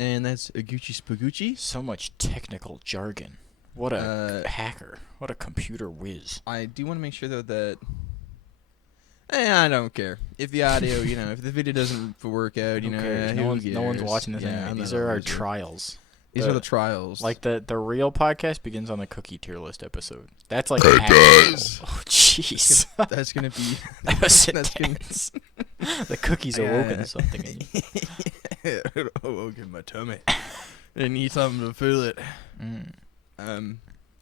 And that's Gucci Spagucci. So much technical jargon. What a hacker. What a computer whiz. I do want to make sure, though, that... I don't care. If the audio, if the video doesn't work out, Who cares? who No one's cares? watching this Yeah, anyway. I'm These not are our watching it. trials. These are the trials. Like the real podcast begins on the cookie tier list episode. That's like It does. Oh jeez. That's going to be... That was that's gonna- intense. The cookies awoken something in you. Awoken my tummy. I need something to fill it.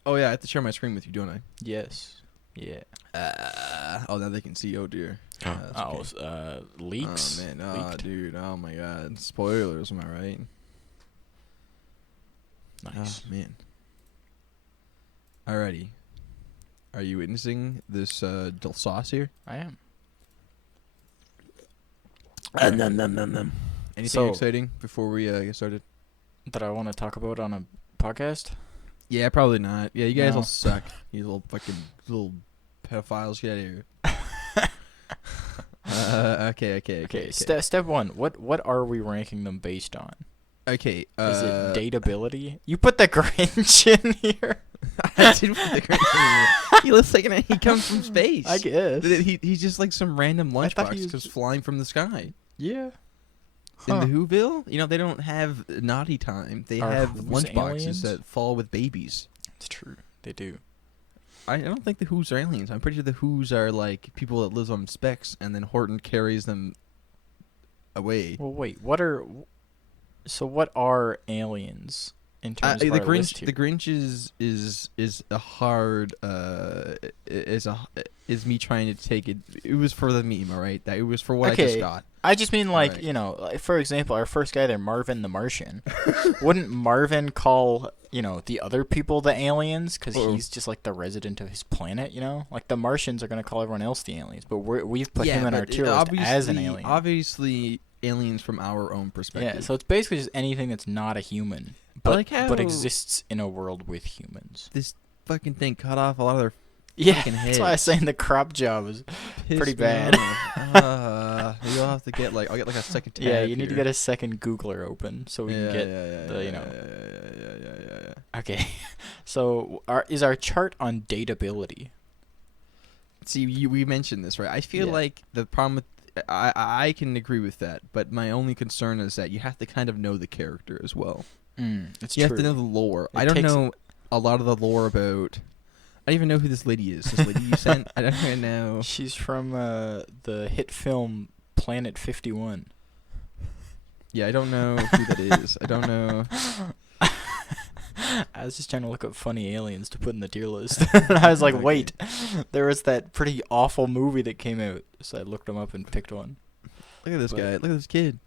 Oh, yeah, I have to share my screen with you, don't I? Yes. Yeah. Now they can see. Oh, dear. That's okay. Leaks. Oh, man. Oh, Leaked. dude. Oh, my God. Spoilers, am I right? Nice. Oh, man. Alrighty. Are you witnessing this sauce here? I am. Anything So- exciting before we get started? That I want to talk about on a podcast. Yeah, probably not. Yeah, you guys No. all suck. You little fucking little pedophiles. Get out of here. Okay. Step one. What are we ranking them based on? Okay. Is it dateability? You put the Grinch in here. I didn't put the Grinch in. He looks like he comes from space. I guess. He's just like some random thought lunchbox he was just flying from the sky. Yeah. In the Whoville, they don't have naughty time. They Are have Who's lunchboxes aliens? that fall with babies. It's true. They do. I don't think the Who's are aliens. I'm pretty sure the Who's are like people that live on specks, and then Horton carries them away. Well, wait. What are aliens in terms The of our Grinch. list here? The Grinch is a hard is me trying to take it. It was for the meme, all right. That it was for what I just Okay. got. I just mean like Right. like, for example, our first guy there, Marvin the Martian. Wouldn't Marvin call the other people the aliens because Oh. he's just like the resident of his planet? Like the Martians are gonna call everyone else the aliens, but we've put him in our tier list as an alien. Obviously, aliens from our own perspective. Yeah, so it's basically just anything that's not a human, but like how- but exists in a world with humans. This fucking thing cut off a lot of their Yeah, fucking that's why I was heads. saying the crop job was Pissed pretty me bad. off. You'll have to get I'll get like a second tab. Yeah, you need to here. get a second Googler open so we can get the Yeah. Okay. So is our chart on dateability? See, we mentioned this, right? I feel Yeah. like the problem with I can agree with that, but my only concern is that you have to kind of know the character as well. It's You true. have to know the lore. It I don't takes- know a lot of the lore about. I don't even know who this lady is. This lady you sent. I don't even know. She's from the hit film Planet 51. Yeah, I don't know who that is. I don't know. I was just trying to look up funny aliens to put in the tier list. And I was like, Okay. wait, there was that pretty awful movie that came out. So I looked them up and picked one. Look at this But- guy. Look at this kid.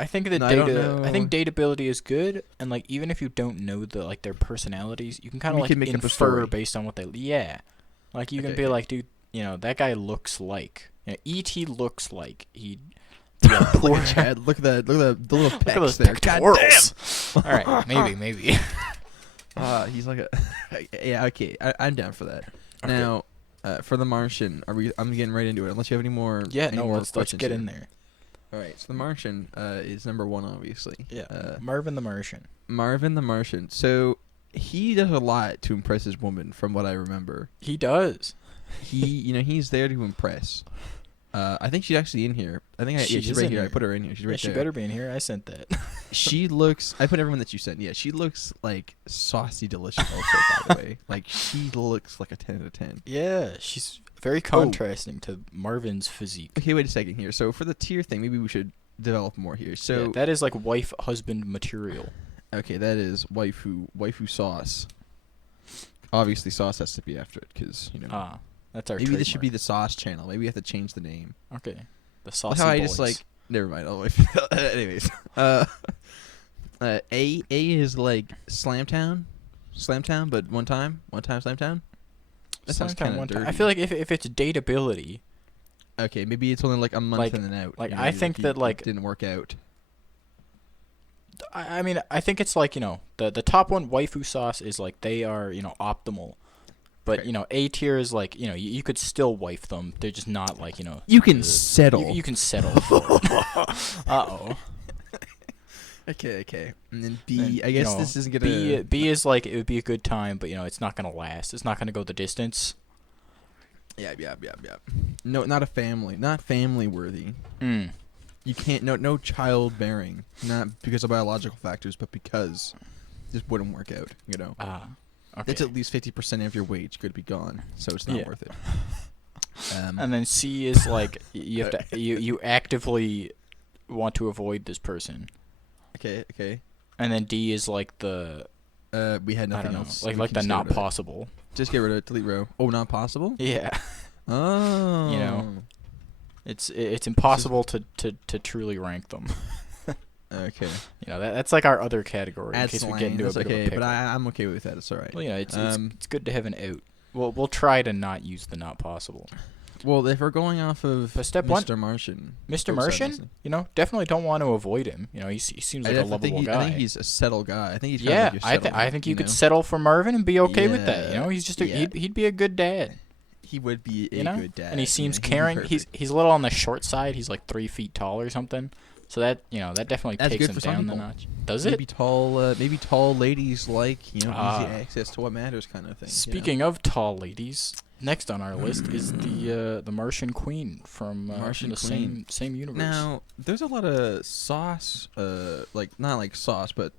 I think that No, I don't I think know. dateability is good, and like even if you don't know their personalities, you can kind of We like can make up a infer story. based on what they like you can Okay, be okay. like, dude, that guy looks like E.T. looks like he Look at Chad. Look at that. Look at the little look at pecs those there. pectorals. All right, maybe. He's like a. Yeah. Okay. I'm down for that. Okay. Now, for the Martian, I'm getting right into it. Unless you have any more. Yeah, any no, more let's questions get here. in there. All right. So the Martian is number one, obviously. Marvin the Martian. Marvin the Martian. So he does a lot to impress his woman, from what I remember. He does. He's there to impress. I think she's actually in here. I think She she's is right in here. I here. put her in here. She's right Yeah, she there. better be in here. I sent that. She looks. I put everyone that you sent. Yeah, she looks like saucy delicious. Also, by the way, like she looks like a 10 out of 10. Yeah, she's very contrasting to Marvin's physique. Okay, wait a second here. So for the tier thing, maybe we should develop more here. So Yeah, that is like wife husband material. okay, that is waifu sauce. Obviously, sauce has to be after it because That's our maybe this should trademark. be the sauce channel. Maybe we have to change the name. Okay. The Look saucy how I boys. just like. Never mind. I'll wait. Anyways, A is like Slamtown, but one time Slamtown. That sounds Sometime kind of one time. dirty. I feel like if it's dateability, Okay, maybe it's only like a month Like- in and out. like, you I think that, it like- didn't work out. I mean, I think it's like, the top one, waifu sauce, is like they are, optimal. But, Okay. A tier is like, you could still wife them. They're just not like, You can the- settle. You can settle for it. Uh-oh. Okay. And then B, And, I guess this isn't gonna. B is like it would be a good time, but it's not gonna last. It's not gonna go the distance. Yeah. No, not a family. Not family worthy. Mm. You can't. No childbearing. Not because of biological factors, but because this wouldn't work out. Okay. That's at least 50% of your wage could be gone, so it's not Yeah. worth it. And then C is like you have to you actively want to avoid this person. Okay. And then D is like the We had I nothing don't know, else. like We can the just get not rid of it. possible. Just get rid of it. Delete row. Oh, not possible. Yeah. Oh. It's impossible to truly rank them. Okay. That's like our other category in That's case we lame. get into That's a bit of okay, a pickle. but I'm okay with that. It's all right. Well, it's good to have an out. We'll try to not use the not possible. Well, if we're going off of But step Mr. one- Martian, Mr. Oops, sorry, Martian, definitely don't want to avoid him. He seems like a lovable guy. I think he's a settled guy. I think he's Yeah, kind of like I think you could settle for Marvin and be okay with that. Yeah, He's just yeah. he'd be a good dad. He would be a good dad, And he seems he'd be caring. perfect. He's a little on the short side. He's like 3 feet tall or something. So that that definitely That's takes good him for some down the people. notch. Does maybe it? tall ladies like easy Ah. access to what matters kind of thing. Speaking of tall ladies, next on our list is the Martian Queen from Martian the Queen. same universe. Now, there's a lot of sauce, like not like sauce, but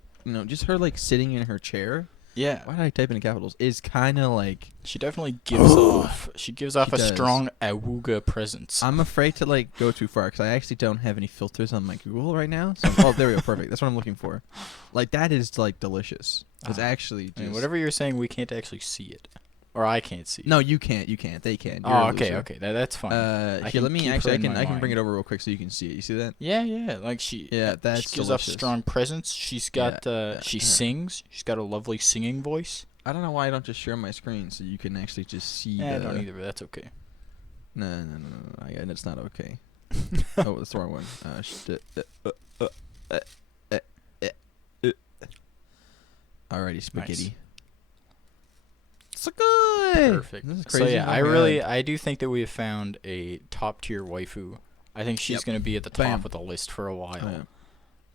just her like sitting in her chair. yeah, Why did I type in capitals? Is kind of like she definitely gives off. She gives off She a does. strong awooga presence. I'm afraid to like go too far because I actually don't have any filters on my Google right now. So there we go, perfect. That's what I'm looking for. Like that is like delicious. It's actually just whatever you're saying, we can't actually see it, or I can't see. it. No, you can't. They can. You're Oh, a okay, loser. that's fine. I Here, can let me keep actually. her I in can. my I can bring mind. it over real quick so you can see it. You see that? Yeah, like she. Yeah, that's she gives off delicious. strong presence. She's got. She yeah. sings. She's got a lovely singing voice. I don't know why I don't just share my screen so you can actually just see. Yeah, I the... don't either, but that's okay. No. It's not okay. Oh, that's the wrong one. Alrighty, spaghetti. Nice. So good. Perfect. This is So crazy. yeah, Oh my God. I do think that we have found a top tier waifu. I think she's Yep. going to be at the top Bam. of the list for a while. Oh,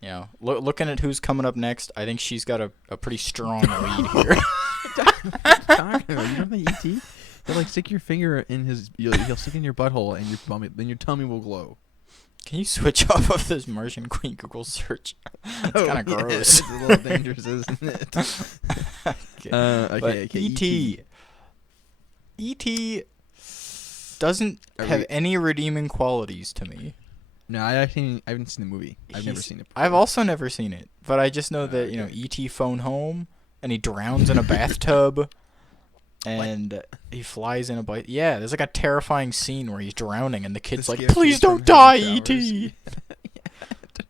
yeah. Looking at who's coming up next, I think she's got a pretty strong lead here. You remember ET? They'll like stick your finger in his. He'll stick in your butthole, and your tummy will glow. Can you switch off of this Martian Queen Google search? It's kind of gross. It's a little dangerous, isn't it? Okay. Okay, But okay. E.T. doesn't Are have we- any redeeming qualities to me. No, I haven't seen the movie. I've never He's- seen it. I've also never seen it, but I just know that okay. E.T. phone home and he drowns in a bathtub, and he flies in a bike. Yeah, there's like a terrifying scene where he's drowning, and the kid's like, scare "Please kids from don't die, having E.T."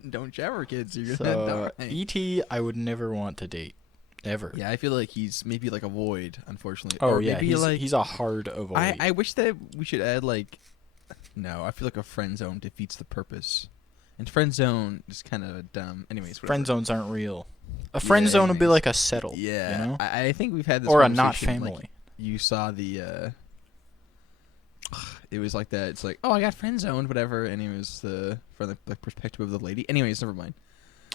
Don't shower, kids. You're So gonna die. E.T. I would never want to date, ever. Yeah, I feel like he's maybe like a void, unfortunately. Oh Or yeah, maybe he's, like he's a hard avoid. I wish that we should add like. No, I feel like a friend zone defeats the purpose, and friend zone is kind of dumb. Anyways, whatever. Friend zones aren't real. A friend zone would be anyways. like a settle. Yeah, You know? I think we've had this. Or a not conversation, like, family. you saw the. It was like that. It's like, oh, I got friend zoned, whatever, and it was from the perspective of the lady. Anyways, never mind.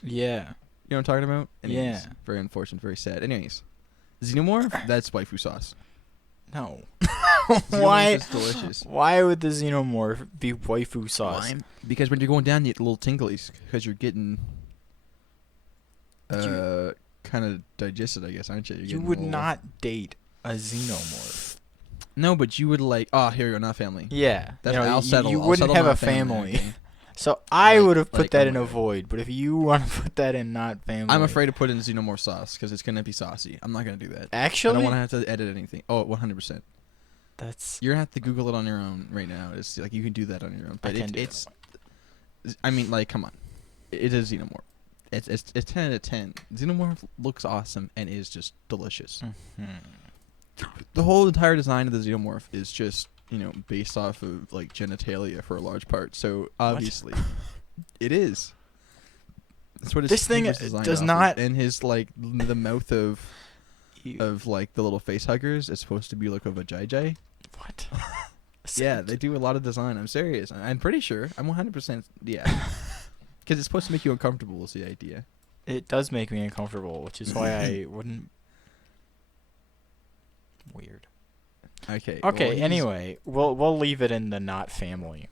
Yeah. You know what I'm talking about? Anyways, Yeah. Very unfortunate, very sad. Anyways, xenomorph. That's waifu sauce. No. Xenomorph Why? is delicious. Why would the xenomorph be waifu sauce? Why? Because when you're going down, you get little tinglies because you're getting kind of digested, I guess, aren't you? You're You getting would a little- not date a xenomorph. No, but you would like. Oh, here you go, not family. Yeah. That's you know, I'll settle. You I'll wouldn't settle have not a family. okay? So I Like- would have put like, that oh in my a God. void, but if you want to put that in not family. I'm afraid to put in xenomorph sauce because it's gonna be saucy. I'm not gonna do that. I Actually, don't want to have to edit anything. Oh, 100%. that's You're gonna have to Google it on your own right now. It's like you can do that on your own. But can do it's. I mean, like, come on. It is xenomorph. It's 10 out of 10. Xenomorph looks awesome and is just delicious. The whole entire design of the xenomorph is just based off of like genitalia for a large part. So obviously, it is. That's what This thing was designed does off of. not- And his like the mouth of You- like the little face huggers is supposed to be like a vajayjay. what? Yeah, they do a lot of design. I'm serious. I'm pretty sure. I'm 100%. Yeah. Because it's supposed to make you uncomfortable is the idea. It does make me uncomfortable, which is why I wouldn't. Weird. Okay. Okay. well, he's- Anyway, we'll leave it in the not family.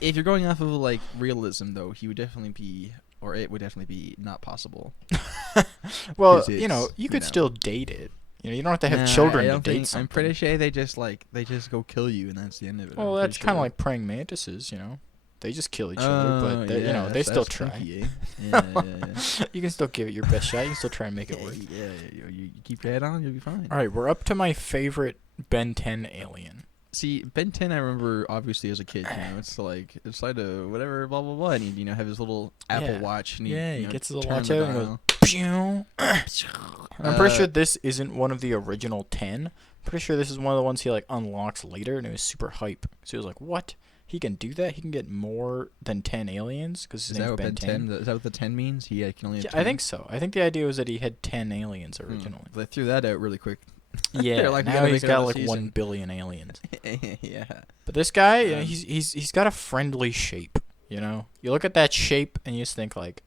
if you're going off of like realism, though, he would definitely be, or it would definitely be not possible. Well, 'Cause you know, it's, you could know. still date it. You know, you don't have to have Nah, children I to don't date think, something. I'm pretty sure they just go kill you, and that's the end of it. Well, I'm that's pretty kind of sure. like praying mantises. You know, they just kill each other, but they, you know, they that's- still that's try. kinky, eh? Yeah. You can still give it your best shot. You can still try and make it work. Yeah, you keep your head on, you'll be fine. All right, we're up to my favorite Ben 10 alien. See, Ben 10, I remember obviously as a kid. You know, it's like whatever, blah blah blah, and he have his little Apple Yeah. Watch, and He know, gets his little turn watch the out and goes, dial. Pew! I'm pretty sure Uh, this isn't one of the original 10. Pretty sure this is one of the ones he like unlocks later, and it was super hype. So he was like, "What? He can do that? He can get more than 10 aliens?" Because his Is that name's what Ben 10. Is that what the 10 means? He can only have Yeah, 10? I think so. I think the idea was that he had 10 aliens Hmm. originally. They threw that out really quick. Yeah, They're like, we now gotta he's make got another like 1 season. billion aliens. Yeah. But this guy, Um, he's got a friendly shape. You know, you look at that shape and you just think like,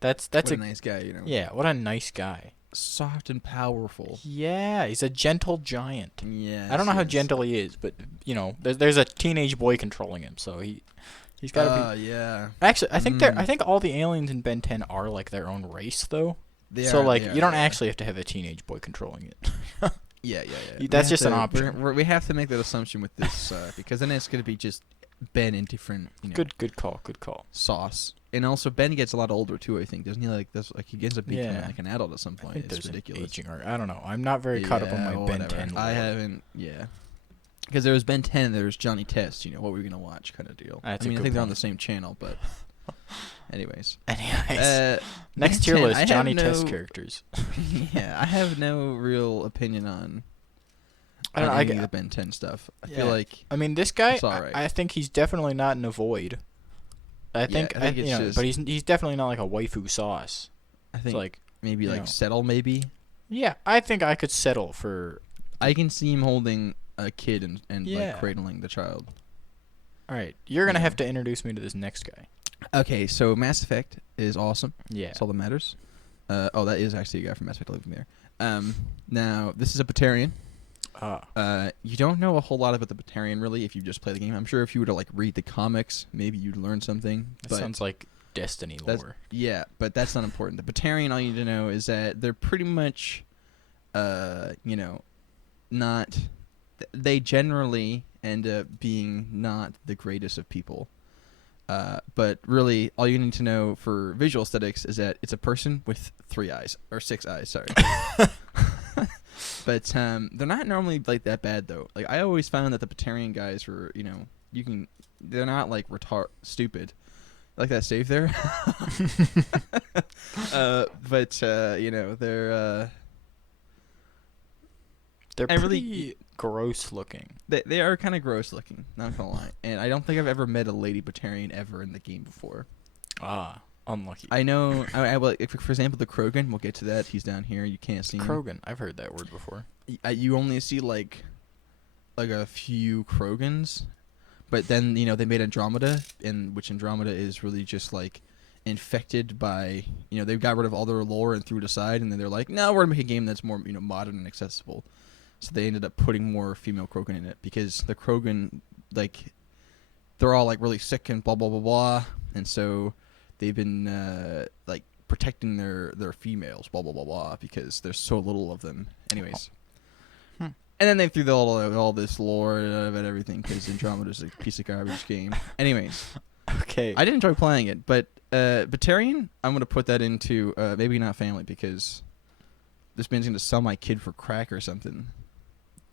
that's What a a nice guy, you know. yeah, what a nice guy. Soft and powerful. Yeah, he's a gentle giant. Yeah. I don't know how gentle he is, but you know, there's a teenage boy controlling him, so he's got to be. Yeah. Actually, I think Mm. I think all the aliens in Ben 10 are like their own race, though. They So are, like, they you don't are. actually have to have a teenage boy controlling it. Yeah. That's We just have an to- option. We have to make that assumption with this because then it's gonna be just Ben in different, Good call. sauce. And also Ben gets a lot older too. I think doesn't he? Like this, like he ends up becoming Yeah. like an adult at some I point. think It's there's ridiculous. an aging arc. I don't know. I'm not very caught up on my Ben whatever. 10. I lore. haven't. Yeah. Because there was Ben 10 and there was Johnny Test. You know what were we gonna watch, kind of deal. That's I a mean, I good think they're on point. the same channel, but. Anyways. Anyways, next Ben tier 10, list: I have Johnny Test no- characters. Yeah, I have no real opinion on. I don't know. any of the Ben 10 stuff. I feel Yeah. like I mean, this guy, It's alright. I think he's definitely not an avoid. I think, I think it's you know, just- but he's definitely not like a waifu sauce. I It's think like, maybe you like know. settle maybe. yeah, I think I could settle for. I can see him holding a kid and Yeah. like cradling the child. All right, you're gonna Yeah. have to introduce me to this next guy. Okay, so Mass Effect is awesome. Yeah. That's all that matters. That is actually a guy from Mass Effect living there. Now this is a Batarian. You don't know a whole lot about the Batarian really if you just play the game. I'm sure if you were to like read the comics, maybe you'd learn something. That but sounds like Destiny that's- lore. yeah, but that's not important. The Batarian, all you need to know is that they're pretty much, not. They generally end up being not the greatest of people. But really, all you need to know for visual aesthetics is that it's a person with 3 eyes or 6 eyes. Sorry. But they're not normally like that bad though. Like I always found that the Batarian guys were, they're not like stupid. Like that save there. They're I pretty really- gross looking. they are kind of gross looking. Not gonna lie. And I don't think I've ever met a lady Batarian ever in the game before. Unlucky. I know. For example, the Krogan. We'll get to that. He's down here. You can't see him. Krogan. I've heard that word before. You only see like a few Krogans, but then they made Andromeda, which Andromeda is really just like infected by they got rid of all their lore and threw it aside, and then they're like, no, we're gonna make a game that's more modern and accessible. So they ended up putting more female Krogan in it because the Krogan they're all like really sick and blah blah blah blah, and so they've been protecting their females blah blah blah blah because there's so little of them. Anyways. And then they threw all this lore about everything because Andromeda's a piece of garbage game. Anyways, Okay. I did enjoy playing it, but Batarian, I'm going to put that into maybe not family because this man's going to sell my kid for crack or something.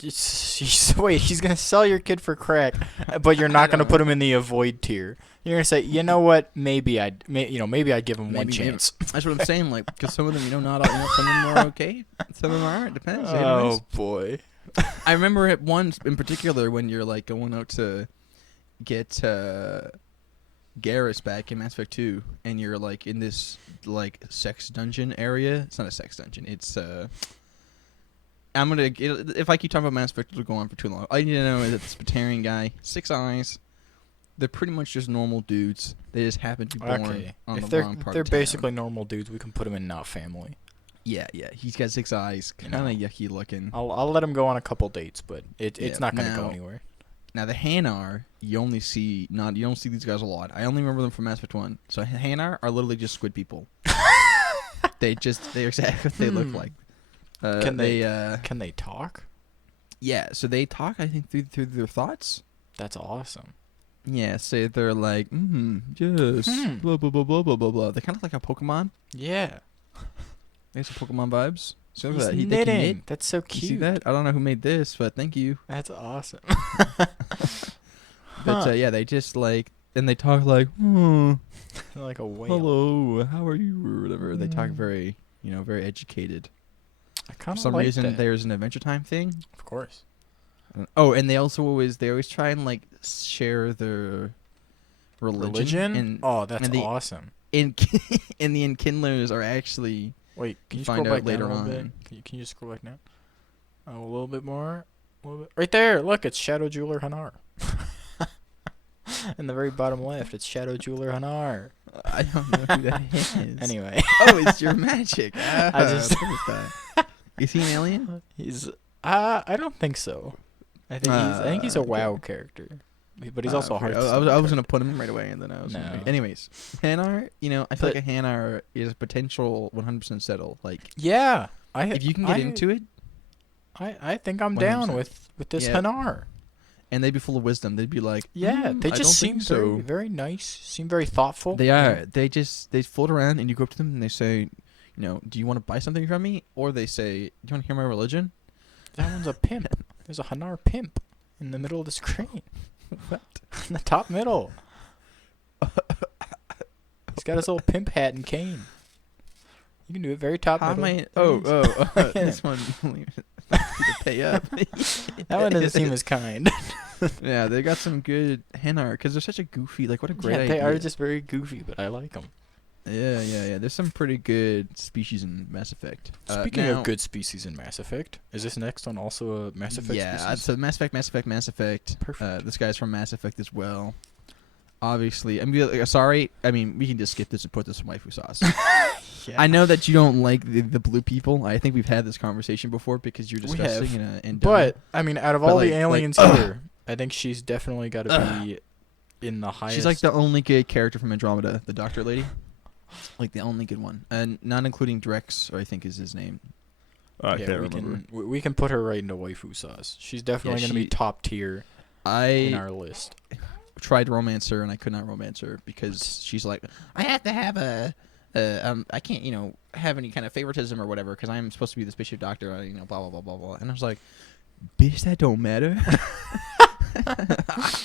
Wait, he's gonna sell your kid for crack, but you're not gonna know. put him in the avoid tier. You're gonna say, you know what? Maybe I'd give him one Maybe- chance. That's what I'm saying, like, because some of them, not all, some of them are okay, some of them aren't. Depends. Oh boy. I remember at one in particular when you're like going out to get Garrus back in Mass Effect 2, and you're like in this like sex dungeon area. It's not a sex dungeon. It's if I keep talking about Mass Effect, it'll go on for too long. All you need to know is that this Batarian guy, 6 eyes, They're pretty much just normal dudes. They just happen to be born Okay. on If the wrong part they're of town. basically normal dudes, we can put them in not family. Yeah. He's got 6 eyes, You kind of know. yucky looking. I'll let him go on a couple dates, but it's Yeah, not gonna go now- anywhere. Now the Hanar, you don't see these guys a lot. I only remember them from Mass Effect 1. So Hanar are literally just squid people. they're exactly what they look like. Can they talk? Yeah, so they talk, I think, through their thoughts. That's awesome. Yeah, say they're like, yes, blah, blah, blah, blah, blah, blah, blah. They're kind of like a Pokemon. Yeah. They have some Pokemon vibes. So look He's at that. They can knitting. knit. That's so You cute. see that? I don't know who made this, but thank you. That's awesome. But yeah, they just like, and they talk like, Like a whale. hello, how are you, or whatever. They talk very, very educated. I For kind of some like reason, that. there's an Adventure Time thing. Of course. Oh, and they always try and like share their religion. And Oh, that's and the- awesome. and the Enkindlers are actually Wait, can you find scroll out back later down a little bit? on. Can you just scroll back down? Oh, a little bit more. A little bit. Right there. Look, it's Shadow Jeweler Hanar. In the very bottom left, it's Shadow Jeweler Hanar. I don't know who that is. Anyway, Oh, it's your magic. I just- what is that? Is he an alien? he's. I don't think so. I think he's a Okay. WoW character, but he's also a okay. Hearthstone. I was gonna put him in right away, and then I was. No. Anyways, Hanar, I feel But- like a Hanar is a potential 100% settle. Like, Yeah, if you can get into it, I think I'm down 100%. with this Yeah. Hanar. and they'd be full of wisdom, they'd be like, Yeah, they I just don't think seem very, very nice. Seem very thoughtful. They are. They float around, and you go up to them, and they say, do you want to buy something from me? Or they say, do you want to hear my religion? That one's a pimp. There's a Hanar pimp in the middle of the screen. What? In the top middle. He's got his little pimp hat and cane. You can do it very top How middle. am I? Very easy. This one. You to pay up. That one doesn't seem as kind. Yeah, they got some good Hanar because they're such a goofy. Like, what a great Yeah, idea. they are just very goofy, but I like them. Yeah. There's some pretty good species in Mass Effect. Speaking now- of good species in Mass Effect, is this next one also a Mass Effect yeah, species? so Mass Effect. Perfect. This guy's from Mass Effect as well. Obviously, sorry. I mean, we can just skip this and put this in waifu sauce. Yeah. I know that you don't like the blue people. I think we've had this conversation before because you're We have. discussing in But, I mean, out of But all like- the aliens like, here, I think she's definitely got to be in the highest. she's like the only good character from Andromeda, the doctor lady. Like the only good one, and not including Drex, or I think is his name. I yeah, can't we remember. we can put her right into waifu sauce. She's definitely going to be she- top tier in I our list. tried to romance her, and I could not romance her because she's like, I have to have I can't, have any kind of favoritism or whatever because I'm supposed to be the spaceship doctor, blah blah blah blah blah. And I was like, bitch, that don't matter.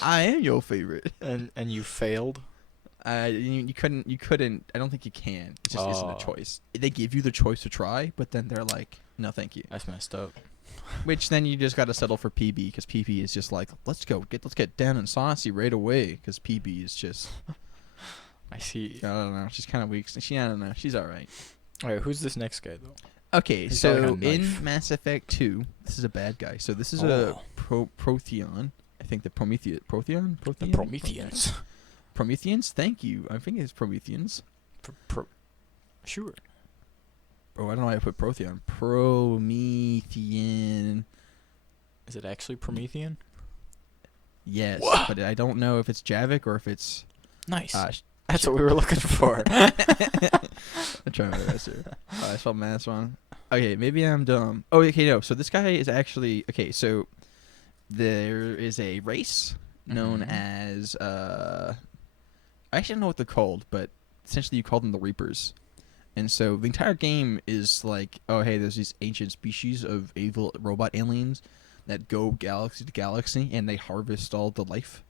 I am your favorite. And you failed. You couldn't. I don't think you can. It just isn't a Oh. choice. They give you the choice to try, but then they're like, no, thank you. That's messed up. Which then you just got to settle for PB because PB is just like, let's get down and saucy right away because PB is just, I see. I don't know. She's kind of weak. I don't know. She's all right. All right, who's this next guy though? Okay, He's got, like, so a knife. in Mass Effect 2, this is a bad guy. So this is Oh. a Protheon. I think the Protheon? The Prometheans. Prometheans? Thank you. I think it's Prometheans. Sure. Oh, I don't know why I put Protheon. Promethean. Is it actually Promethean? Yes, What? but I don't know if it's Javik or if it's... Nice. Uh, That's what we were looking for. I'm trying my best here. I spelled math wrong. Okay, maybe I'm dumb. Oh, okay, no. So this guy is actually... Okay, so there is a race known Mhm. as... I actually don't know what they're called, but essentially you call them the Reapers. And so the entire game is like, oh, hey, there's these ancient species of evil robot aliens that go galaxy to galaxy, and they harvest all the life.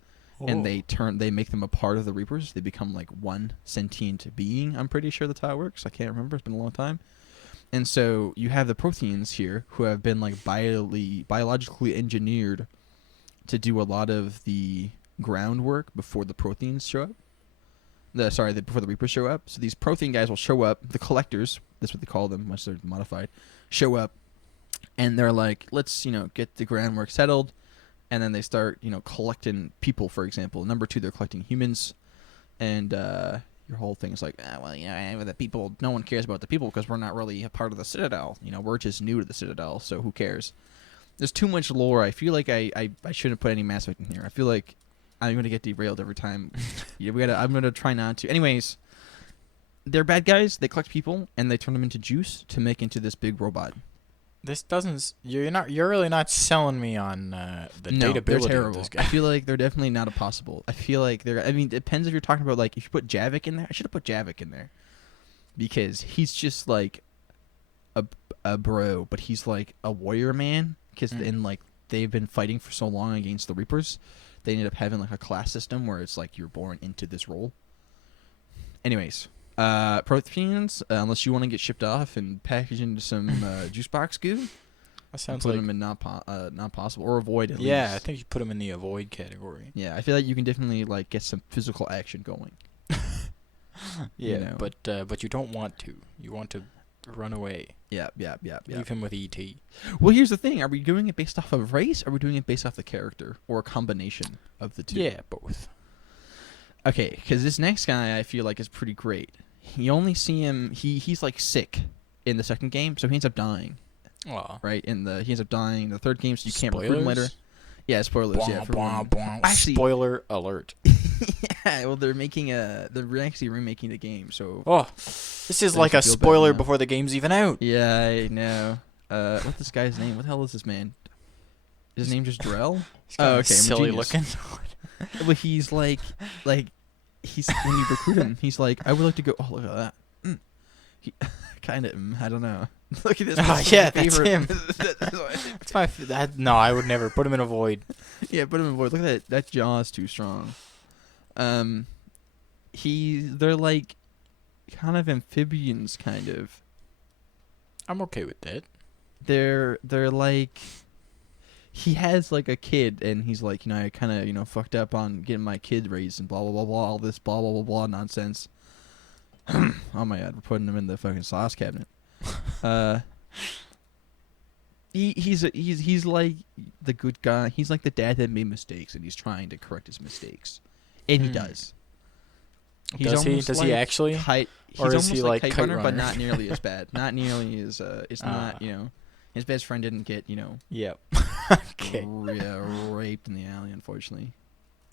And they make them a part of the Reapers. They become like one sentient being. I'm pretty sure that's how it works. I can't remember. It's been a long time. And so you have the Protheans here who have been like biologically engineered to do a lot of the groundwork before the Protheans show up. Before the Reapers show up. So these Prothean guys will show up. The Collectors, that's what they call them once they're modified, show up, and they're like, let's get the groundwork settled. and then they start, collecting people, for example. Number 2, they're collecting humans, and your whole thing is like, the people, no one cares about the people because we're not really a part of the Citadel. We're just new to the Citadel, so who cares? There's too much lore. I feel like I shouldn't put any Mass Effect in here. I feel like I'm going to get derailed every time. I'm going to try not to. Anyways, they're bad guys. They collect people, and they turn them into juice to make into this big robot. This doesn't. You're really not selling me on the dateability they're of terrible. this guy. I feel like they're definitely not a possible. I feel like they're. I mean, it depends if you're talking about like if you put Javik in there. I should have put Javik in there because he's just like a bro, but he's like a warrior man. Because then like they've been fighting for so long against the Reapers, they ended up having like a class system where it's like you're born into this role. Anyways. Proteins, unless you want to get shipped off and packaged into some juice box goo. That sounds put like them in not possible or avoid at yeah. least. I think you put them in the avoid category. Yeah, I feel like you can definitely like get some physical action going. Yeah, but you don't want to. You want to run away. Yeah. Leave him with ET. Well, here's the thing: are we doing it based off of race? Or are we doing it based off the character, or a combination of the two? Yeah, both. Okay, because this next guy I feel like is pretty great. You only see him. He's like sick in the second game, so he ends up dying. Aw. Right he ends up dying in the third game, so you can't recruit him later. Spoilers? Yeah, spoilers. Bwah, bwah, bwah. Actually- Spoiler alert. Yeah, well, they're actually remaking the game, so. Oh, this is Makes like me a feel bad spoiler now. before the game's even out. Yeah, I know. What's this guy's name? What the hell is this man? Is his name just Drell? He's kinda Oh, okay, silly Genius. looking. Well, he's like he's when you recruit him, he's like, I would like to go. Oh, look at that. He kind of. I don't know. Look at this. Oh, That's yeah, my that's favorite. him. That's my no, I would never put him in a void. Yeah, put him in void. Look at that. That jaw is too strong. They're like kind of amphibians, kind of. I'm okay with that. They're like. He has like a kid, and he's like, I kind of fucked up on getting my kid raised and blah blah blah blah all this blah blah blah blah nonsense. Oh my god, we're putting him in the fucking sauce cabinet. He's like the good guy. He's like the dad that made mistakes, and he's trying to correct his mistakes, and he does. He's Does he? almost Does like he actually? He's Or is almost he like like Kite Kite Runner, but Runner? not nearly as bad. Not nearly as it's not his best friend didn't get Yep. Okay. raped in the alley, unfortunately.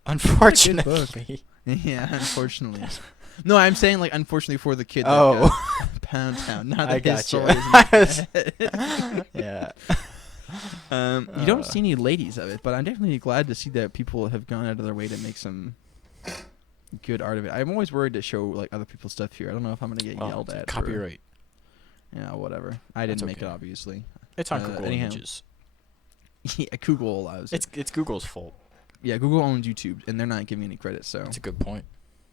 Unfortunately. Yeah, unfortunately. No, I'm saying like unfortunately for the kid. That Oh. got Pound Town. Not that I his got story you. isn't bad. Yeah. You don't see any ladies of it, but I'm definitely glad to see that people have gone out of their way to make some good art of it. I'm always worried to show like other people's stuff here. I don't know if I'm gonna get yelled at. Copyright. Yeah, whatever. I didn't That's make it, okay. obviously. It's on Google anyhow. Images. Yeah, Google allows it. It's Google's fault. Yeah, Google owns YouTube, and they're not giving any credit. So That's a good point.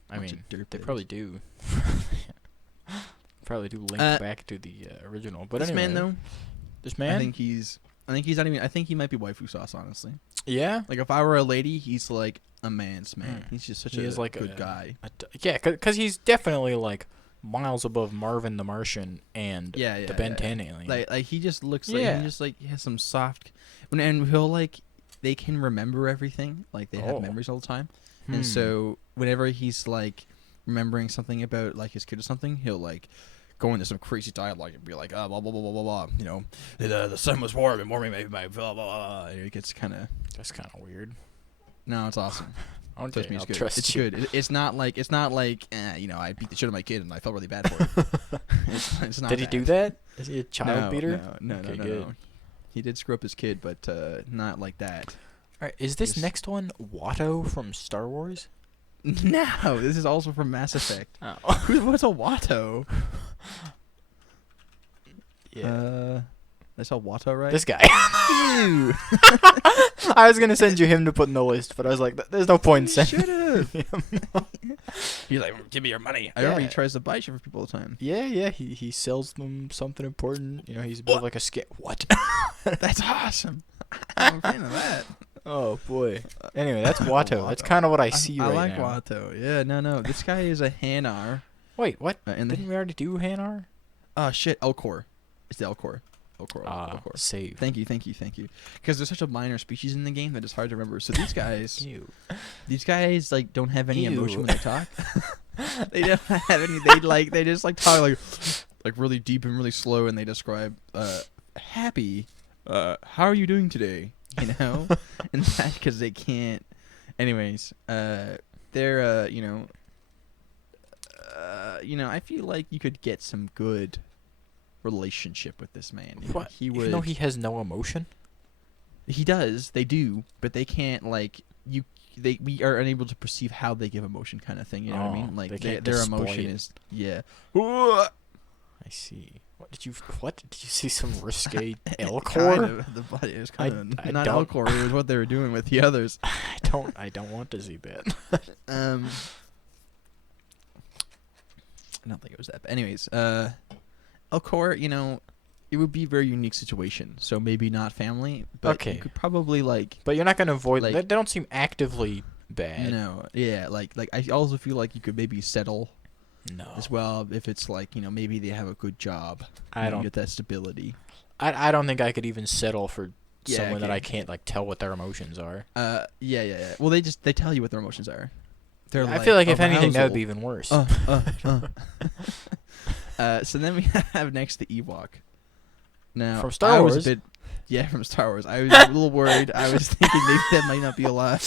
I Bunch of mean, dirt they bags. probably do. Probably do link back to the original. But this anyway, man though, this man. I think he's not even. I think he might be waifu sauce, honestly. Yeah. Like if I were a lady, he's like a man's man. Hmm. He's just such He a is like good a- guy. Yeah, because he's definitely like miles above Marvin the Martian and Yeah, the Ben 10 alien. Like he just looks like Yeah. he has some soft, and he'll like they can remember everything. Like they have Oh. memories all the time, Hmm. and so whenever he's like remembering something about like his kid or something, he'll like go into some crazy dialogue and be like, blah blah blah blah blah blah. The sun was warm and warming my blah blah blah. And it gets kind of That's kind of weird. no, it's awesome. Okay, Trust me, it's I'll good. trust It's you. good. It's not like I beat the shit out of my kid and I felt really bad for it. it's not. Did he do that? Is he a child No, beater? No, Okay, no. good. He did screw up his kid, but not like that. All right, is this Just- next one Watto from Star Wars? No, this is also from Mass Effect. Oh. What's a Watto? Yeah. That's a Watto, right? This guy. Ew. I was gonna send you him to put in the list, but I was like, there's no point in sending Should've. him. He's like, give me your money. I remember he Yeah. tries to buy shit for people all the time. Yeah, he sells them something important. He's a bit of like a What? That's awesome. I'm a fan of that. Oh boy. Anyway, that's Watto. That's kind of what I see I right like now. Watto. Yeah, no. This guy is a Hanar. Wait, what? And Didn't we already do Hanar? oh shit, Elcor. It's the Elcor. Elcor. Save. Thank you. Because there's such a minor species in the game that it's hard to remember. So these guys, Ew. like don't have any Ew. emotion when they talk. They don't have any. They just like talk like really deep and really slow, and they describe happy. How are you doing today? You know, and that's because they can't. Anyways, they're I feel like you could get some good relationship with this man. You know? What? He would. Even though he has no emotion? He does. They do, but they can't like you. We are unable to perceive how they give emotion, kind of thing. You know what I mean? Like they can't their display emotion it. is I see. What did you see some risque kind Elcor? of, the body is kind I of not don't- Elcor. It was what they were doing with the others. I don't want to see that. I don't think it was that. But anyways, Elcor, it would be a very unique situation. So maybe not family, but Okay. you could probably like. But you're not gonna avoid. Like- They don't seem actively bad. No, yeah, like I also feel like you could maybe settle No. as well if it's like maybe they have a good job. I You don't. get that stability. I don't think I could even settle for Yeah, someone that okay. I can't like tell what their emotions are. Yeah. Well, they tell you what their emotions are. They're I feel like if anything that would arousal. be even worse. So then we have next the Ewok. Now From Star I was Wars? a bit, yeah, from Star Wars. I was a little worried. I was thinking maybe that might not be allowed.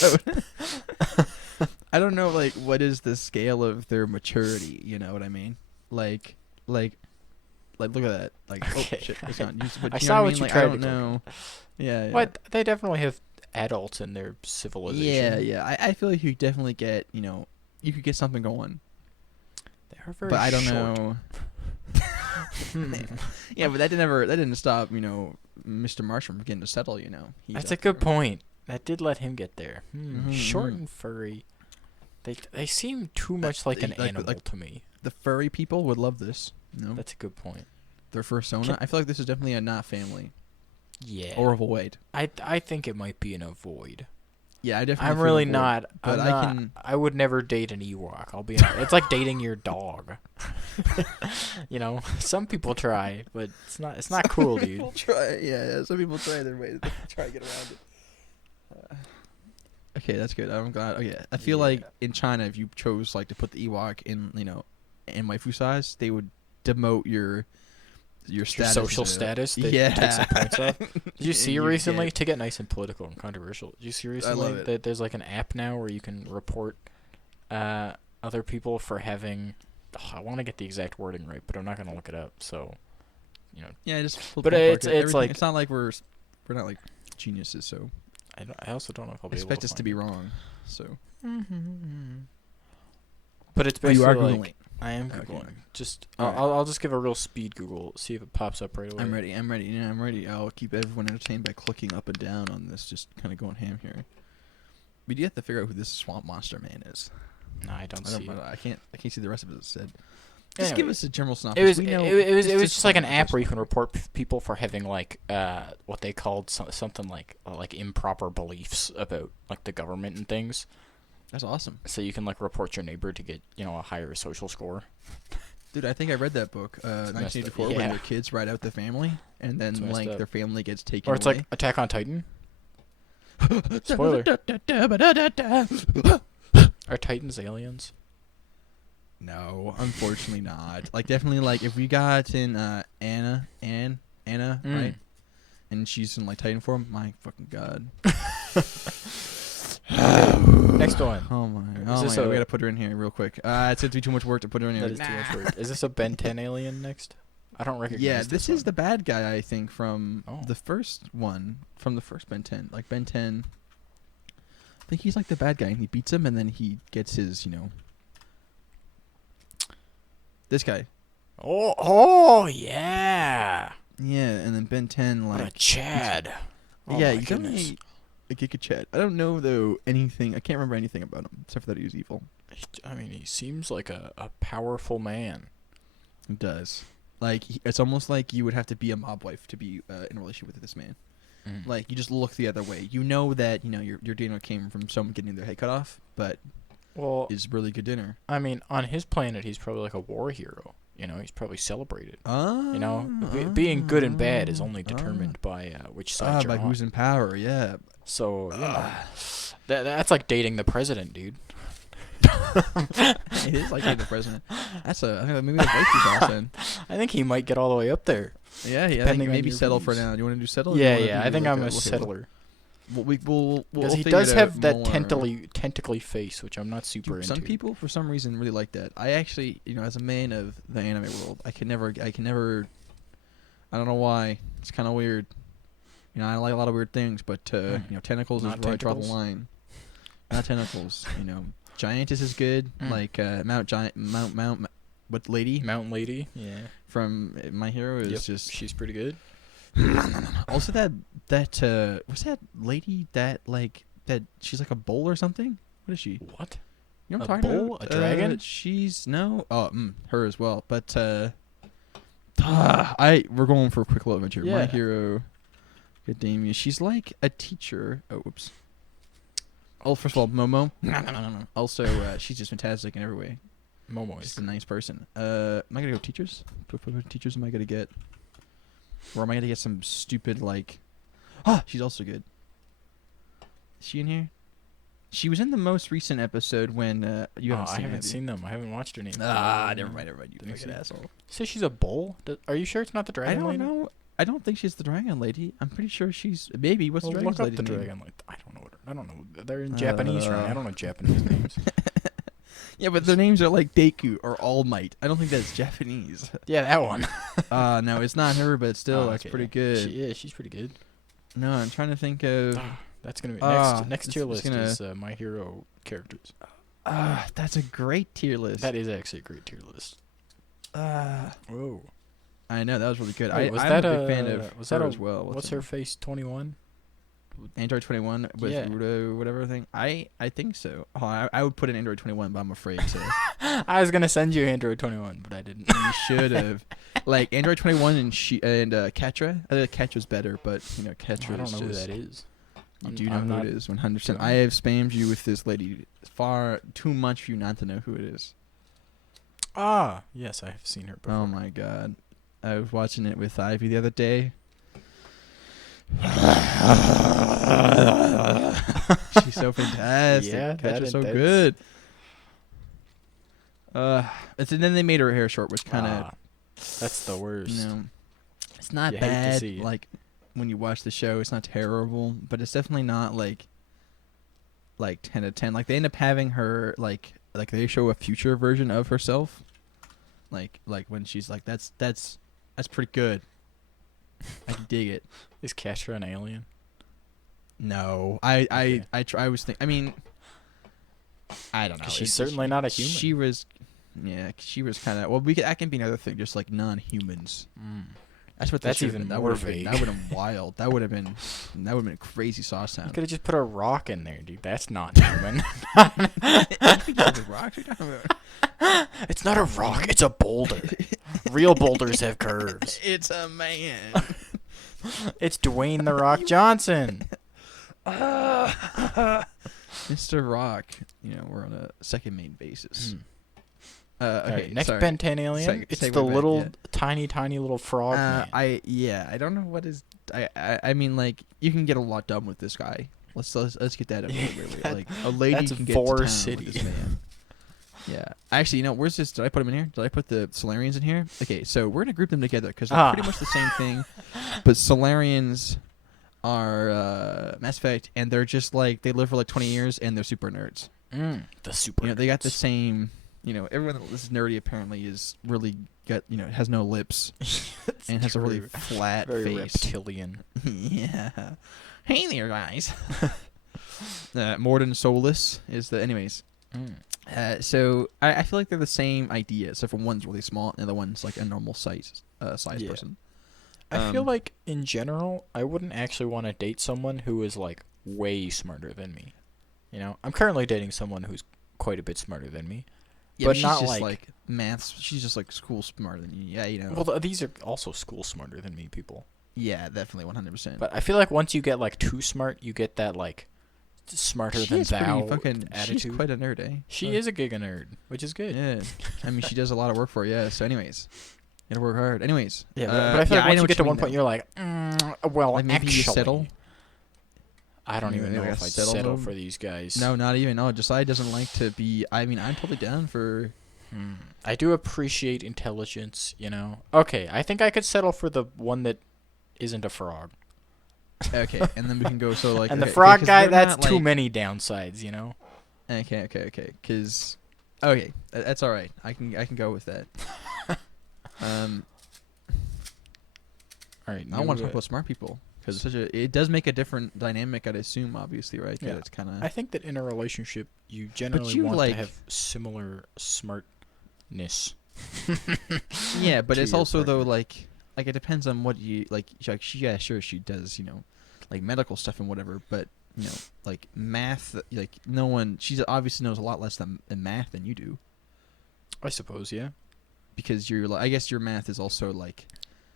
I don't know, like, what is the scale of their maturity? You know what I mean? Like, look at that. Like, Okay. oh shit, it's not. But I you saw know what I mean? you Like, tried I to don't go know. Yeah. But they definitely have adults in their civilization. Yeah. I feel like you definitely get, you could get something going. They are very But I don't short. know. Hmm. Yeah, but that didn't stop, Mr. Marsh from getting to settle, He's That's up a good there. point. That did let him get there. Mhm, Short mhm. and furry. They seem too much like an like- animal to me. The furry people would love this. That's a good point. Their persona. I feel like this is definitely a not family Yeah. or avoid. I think it might be an avoid. Yeah, I definitely. I'm feel really avoid, not. but I would never date an Ewok. I'll be honest. It's like dating your dog. Some people try, but it's not cool, dude. People try. Yeah. Some people try their way to try to get around it. Okay, that's good. I'm glad. Okay, I feel like in China, if you chose like to put the Ewok in, in waifu size, they would demote your status. Social status. They Yeah. take some points off. Did you see You recently, get- to get nice and political and controversial, did you see love recently it. that there's like an app now where you can report other people for having, I want to get the exact wording right, but I'm not going to look it up. So, Yeah, just. But it's like- it's not like we're not like geniuses, so I also don't know if I'll be expect able us to to be wrong. So. But it's Oh, you basically are like, Googling. I am Okay. Googling. Just Alright. I'll just give a real speed Google, see if it pops up right away. I'm ready. Yeah, I'm ready. I'll keep everyone entertained by clicking up and down on this, just kind of going ham here. But you have to figure out who this swamp monster man is. No, I don't see it. I can't see the rest of it said. Just give Anyway, us a general It synopsis. was We know it was it's just like an swamp app monster. where you can report people for having like what they called something like improper beliefs about like the government and things. That's awesome, So you can like report your neighbor to get a higher social score. dude. I think I read that book, messed up. 1984, when Yeah. their kids ride out the family, and then It's messed like up. their family gets taken Or it's away. like Attack on Titan. Spoiler. Are Titans aliens? No, unfortunately not. Like definitely, like if we got in Anna, right? And she's in like Titan form. My fucking god. Next one. Oh my! Is Oh this my! God, a- we gotta put her in here real quick. It's gonna be too much work to put her in here. That is too much work. Is this a Ben 10 alien next? I don't recognize. Yeah, this is the bad guy. I think from Oh. the first one, from the first Ben 10. Like Ben 10. I think he's like the bad guy, and he beats him, and then he gets his, This guy. Oh yeah. Yeah, and then Ben 10 What a like. Chad. Oh Yeah, my he's goodness. definitely a Giga Chad. I don't know though anything. I can't remember anything about him except for that he was evil. I mean, he seems like a powerful man. He does. Like it's almost like you would have to be a mob wife to be in a relationship with this man. Like you just look the other way. You know that your dinner came from someone getting their head cut off, but well, is really good dinner. I mean, on his planet, he's probably like a war hero. You know, he's probably celebrated. Oh. You know, being good and bad is only determined by which side you're by on. who's in power. Yeah. So, you know, that's like dating the president, dude. It is like the president. I think maybe that's both then. I think he might get all the way up there. Yeah, I think Depending on maybe your settle for views. now. You want to do settle? Or Yeah, do you yeah. wanna I do think like I'm a okay, settler. We'll Because he figure does it have out that more. tentacly face, which I'm not super Dude, into. some people, for some reason, really like that. I actually, as a man of the anime world, I can never. I don't know why. It's kind of weird. I like a lot of weird things, but tentacles Not is where I draw the tentacles? line. Not tentacles. Giantess is good. Like what lady Mountain Lady, yeah. from My Hero is Yep, just. she's pretty good. Also, that what's that lady that she's like a bull or something? What is she? What? You know what A I'm talking bull? about? A dragon? She's no. Oh, her as well. But we're going for a quick little adventure. My Yeah. Hero Academia. She's like a teacher. Oh, oops. Oh, first of all, Momo. No. Also, she's just fantastic in every way. Momo She's is a nice person. Am I gonna go teachers? What teachers am I gonna get? Or am I gonna get some stupid she's also good. Is she in here? She was in the most recent episode when you haven't seen. I haven't have you? seen them. I haven't watched her name. Never mind. You Didn't fucking see. asshole. Say she's a bull? Are you sure it's not the I dragon don't lady? know. I don't think she's the dragon lady. I'm pretty sure she's maybe. What's Well, the look dragon up lady's the name? dragon lady. I don't know. They're in Japanese, right? I don't know Japanese names. Yeah, but their names are like Deku or All Might. I don't think that's Japanese. Yeah, that one. No, it's not her, but still, that's okay. pretty good. She's pretty good. No, I'm trying to think of. That's gonna be next it's- tier it's list gonna- is My Hero characters. That's a great tier list. That is actually a great tier list. Whoa. I know that was really good. Wait, was I'm that a big fan of was her that as well. What's her face? 21. Android 21 with Yeah. Rudo, whatever thing. I think so. Oh, I would put in Android 21, but I'm afraid to. I was gonna send you Android 21, but I didn't. You should have. Like Android 21 and Ketra. I think Ketra's better, but Ketra. I don't know who just, that is. You do know I'm who not- it is, 100%. do I I? have spammed you with this lady far too much for you not to know who it is. Yes, I have seen her before. Oh my god. I was watching it with Ivy the other day. She's so fantastic. Yeah, Ketra's so that's- good. And then they made her hair short, which kind of, That's the worst. it's not You hate to bad. see it. Like when you watch the show, it's not terrible, but it's definitely not like 10 to 10. Like they end up having her like they show a future version of herself. Like when she's like that's pretty good. I can dig it. Is Ketra an alien? No, Okay. I was think. I mean, I don't know. 'Cause she's It's- certainly not a human. She was kind of. Well, that can be another thing, just like non-humans. That's what. That's should've even been. That more would've been- vague. That would have been wild. That would have been crazy sauce You sound. could have just put a rock in there, dude. That's not human. It's not a rock. It's a boulder. Real boulders have curves. It's a man. It's Dwayne the Rock Johnson. Mr. Rock. We're on a second main basis. Okay, Okay, next sorry. Ben 10 alien. Seg- It's segue the back, little yeah. tiny little frog man. I don't know what is. I mean, like you can get a lot done with this guy. Let's get that up. Like a lady that's can get Vor to town City. with this man. Yeah, actually, where's this? Did I put him in here? Did I put the Solarians in here? Okay, so we're gonna group them together because they're pretty much the same thing, but Solarians are Mass Effect, and they're just like they live for like 20 years, and they're super nerds. The super. They got the same. Everyone that is nerdy apparently is really has no lips and has a really flat very face. reptilian. Yeah. Hey there, guys. Morden Solus is the. Anyways. So I feel like they're the same idea, except for one's really small and the other one's like a normal size Yeah. person. I feel like in general, I wouldn't actually want to date someone who is like way smarter than me. I'm currently dating someone who's quite a bit smarter than me. Yeah, but she's not just like- maths. She's just like school smarter than you. Yeah, Well, these are also school smarter than me people. yeah, definitely 100%. But I feel like once you get like too smart, you get that like smarter She than is pretty thou fucking. She's attitude. quite a nerd, eh? She is a giga nerd, which is good. Yeah. I mean, she does a lot of work for it. Yeah. So, anyways, gotta work hard. Anyways. Yeah, but I feel like I once know you what get to mean, one point, though. you're like, well, Like, maybe actually, you settle. I don't Maybe even know like a if I'd settle settle mode? for these guys. No, not even. No, Josiah doesn't like to be. I mean, I'm totally down for. I do appreciate intelligence, you know. Okay, I think I could settle for the one that isn't a frog. Okay, and then we can go. So like, And the okay, frog 'cause guy, they're that's not, too like- many downsides, you know. Okay. Cause, okay, that's all right. I can go with that. All right, I want to talk about smart people because it does make a different dynamic. I'd assume, obviously, right? Yeah. That it's kind I of. think that in a relationship, you generally you, want like- to have similar smartness. Yeah, but to it's your also though partner. like it depends on what you like. Yeah, sure, she does. Like medical stuff and whatever. But like math, like no one. She obviously knows a lot less than math than you do I suppose, yeah. because you're like. I guess your math is also like.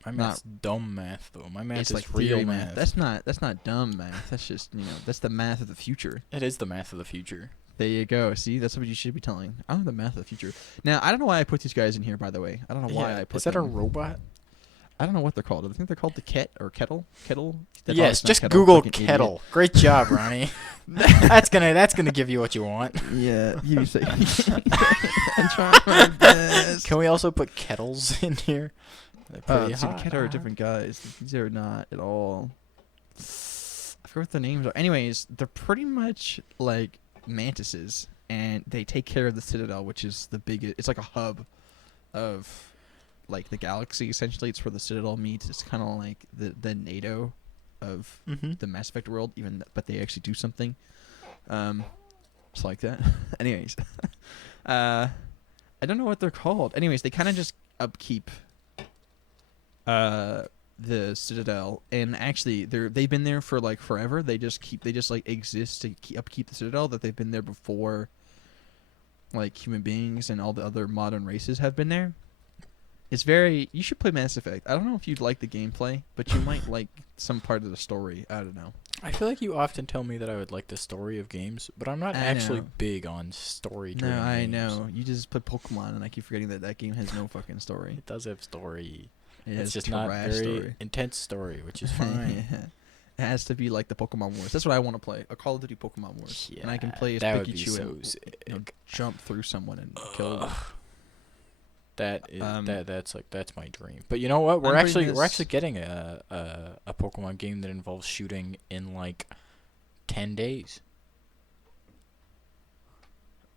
My math's dumb math, though. My math It's is like real theory math. That's not dumb math. That's just that's the math of the future. It is the math of the future. There you go. See, that's what you should be telling. I know the math of the future. Now, I don't know why I put these guys in here. By the way, I don't know why I put. Is that a them. robot? I don't know what they're called. I think they're called the kettle. That's Yes, obviously not just kettle, Google fucking idiot. kettle. Great job, Ronnie. that's gonna give you what you want. Yeah, you say. I'm trying my best. Can we also put kettles in here? They're pretty See, the hot, kettle are huh? different guys. These are not at all. I forget what their names are. Anyways, they're pretty much like mantises, and they take care of the Citadel, which is the biggest. It's like a hub of like the galaxy. Essentially, it's where the Citadel meets. It's kind of like the NATO of the Mass Effect world, but they actually do something. It's like that. Anyways, I don't know what they're called. Anyways, they kind of just upkeep the Citadel, and actually they've been there for like forever. They just like exist to upkeep the Citadel. That they've been there before, like human beings and all the other modern races have been there. It's very. You should play Mass Effect. I don't know if you'd like the gameplay, but you might like some part of the story. I don't know. I feel like you often tell me that I would like the story of games, but I'm not I actually know. big on story. No, I know. You just play Pokemon, and I keep forgetting that game has no fucking story. It does have story. It It's has just trash not very story. intense story, which is fine. Yeah. It has to be like the Pokemon Wars. That's what I want to play. A Call of Duty Pokemon Wars. And I can play as that would be Pikachu so and sick. jump through someone and kill them. That is Um, that's my dream. But you know what? We're I'm actually reading we're this- actually getting a Pokemon game that involves shooting in like 10 days.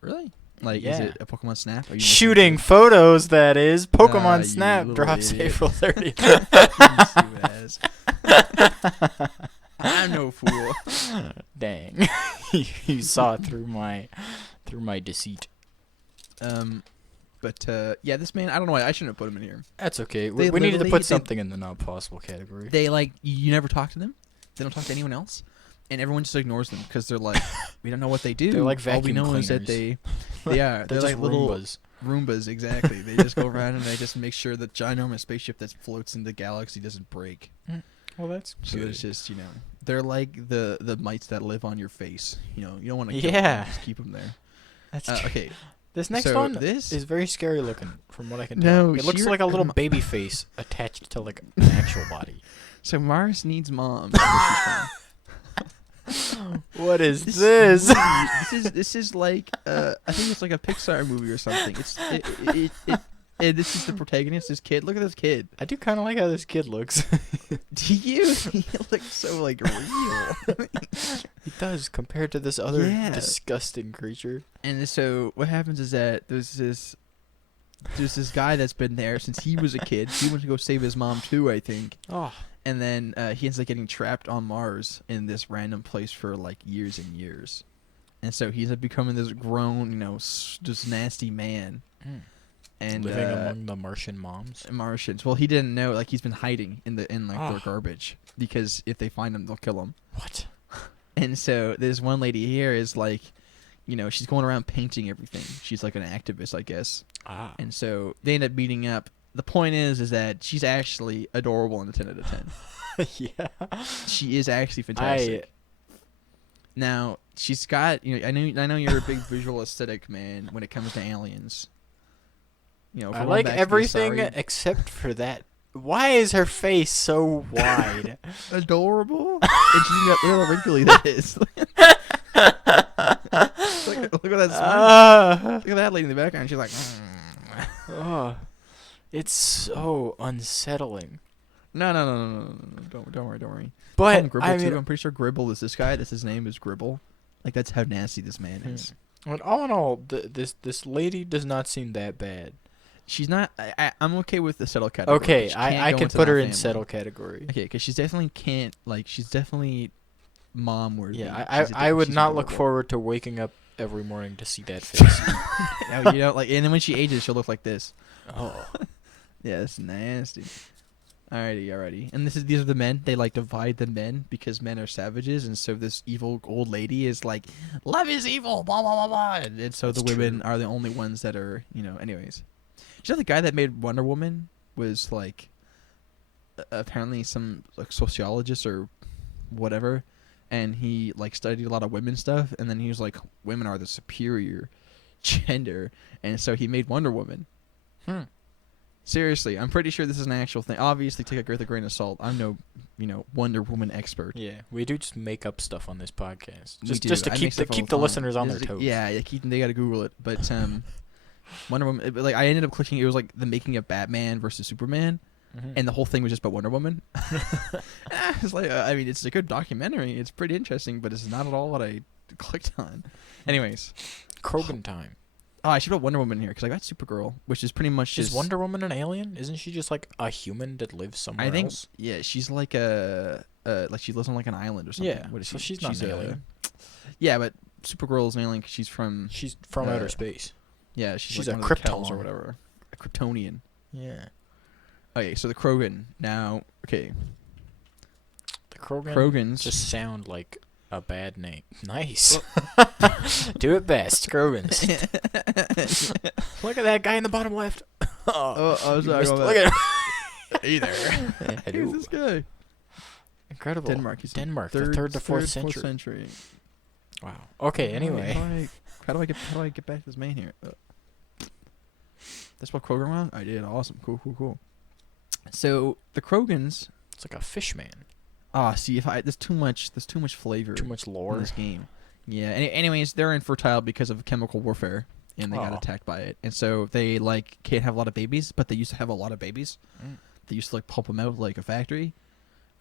Really? Like, is Yeah. it a Pokemon Snap? Are you making Shooting it- photos, that is. Pokemon you Snap little drops idiot. April 30th. You stupid ass. I'm no fool. Dang. You saw it through my deceit. But yeah, this man, I don't know why I shouldn't have put him in here. That's okay. They We needed to literally- put something in the not possible category. They like you never talk to them. They don't talk to anyone else, and everyone just ignores them because they're like, we don't know what they do. They're like All we vacuum know is that cleaners. they are. They're They're just like little Roombas. Roombas, exactly. They just go around and they just make sure the ginormous spaceship that floats in the galaxy doesn't break. Well, that's So good. it's just they're like the mites that live on your face. You don't want to Yeah. just keep them there. That's Okay. This next so one this is very scary looking, from what I can No, tell. It looks she- like a little baby face attached to like an actual body. so Mars needs mom. That's where she's from. What is This this? movie- this is like I think it's like a Pixar movie or something. This is the protagonist, this kid. Look at this kid. I do kind of like how this kid looks. Do you? He looks so like real. He does compared to this other Yeah. disgusting creature. And so what happens is that there's this guy that's been there since he was a kid. He went to go save his mom too, I think. Oh, And then he ends up getting trapped on Mars in this random place for like years and years. And so he ends up becoming this grown, just nasty man. And living among the Martian moms. Martians. Well, he didn't know. Like he's been hiding in their Ah. garbage because if they find him, they'll kill him. What? And so this one lady here is like, she's going around painting everything. She's like an activist, I guess. Ah. And so they end up meeting up. The point is that she's actually adorable in a 10 out of 10. Yeah. She is actually fantastic. Now she's got I know you're a big visual aesthetic man when it comes to aliens. I like everything except for that. Why is her face so wide? Adorable. And she's got little wrinkly that is. Look at that smile. Look at that lady in the background. She's like. It's so unsettling. No. Don't worry. But Gribble too. I'm pretty sure Gribble is this guy. His name is Gribble. Like that's how nasty this man is. But all in all, this lady does not seem that bad. She's not. I'm okay with the settle category. Okay, I can put her in settle category. Okay, because she's definitely can't she's definitely mom worthy. Yeah, I would not look forward to waking up every morning to see that face. No, you know, like, and then when she ages, she'll look like this. Oh, yeah, it's nasty. Alrighty. And these are the men. They like divide the men because men are savages, and so this evil old lady is like, love is evil, blah blah blah blah. And so the women are the only ones that are, anyways. You know, the guy that made Wonder Woman was like apparently some like sociologist or whatever, and he like studied a lot of women stuff, and then he was like, women are the superior gender, and so he made Wonder Woman. Seriously, I'm pretty sure this is an actual thing. Obviously, take it with a grain of salt. I'm no, Wonder Woman expert. Yeah, we do just make up stuff on this podcast, Just to keep the listeners on their toes. Yeah, they got to Google it. But Wonder Woman, like I ended up clicking. It was like the making of Batman versus Superman, and the whole thing was just about Wonder Woman. It's like, it's a good documentary. It's pretty interesting, but it's not at all what I clicked on. Anyways, Krogan time. Oh, I should put Wonder Woman here because I got Supergirl, which is pretty much just... Is Wonder Woman an alien? Isn't she just like a human that lives somewhere else? Yeah, she's like like she lives on like an island or something. Yeah, what is so she's not an alien. Yeah, but Supergirl is an alien because she's from outer space. Yeah, she's like a one of the Krypton Kels or whatever, a Kryptonian. Yeah. Okay, so the Krogan now. Okay. The Krogans just sound like a bad name. Nice. Do it best, Krogans. Look at that guy in the bottom left. Sorry. Look at him. Hey there. Who's this guy? Incredible. Denmark. He's Denmark, the 3rd to 4th century. Wow. Okay. Anyway. How do I get back to this man here? That's what Krogan wrong? I did. Awesome. Cool. So the Krogans. It's like a fish man. See, there's too much flavor. Too much lore in this game. Yeah. Anyways, they're infertile because of chemical warfare, and they got attacked by it, and so they like can't have a lot of babies, but they used to have a lot of babies. They used to like pump them out like a factory.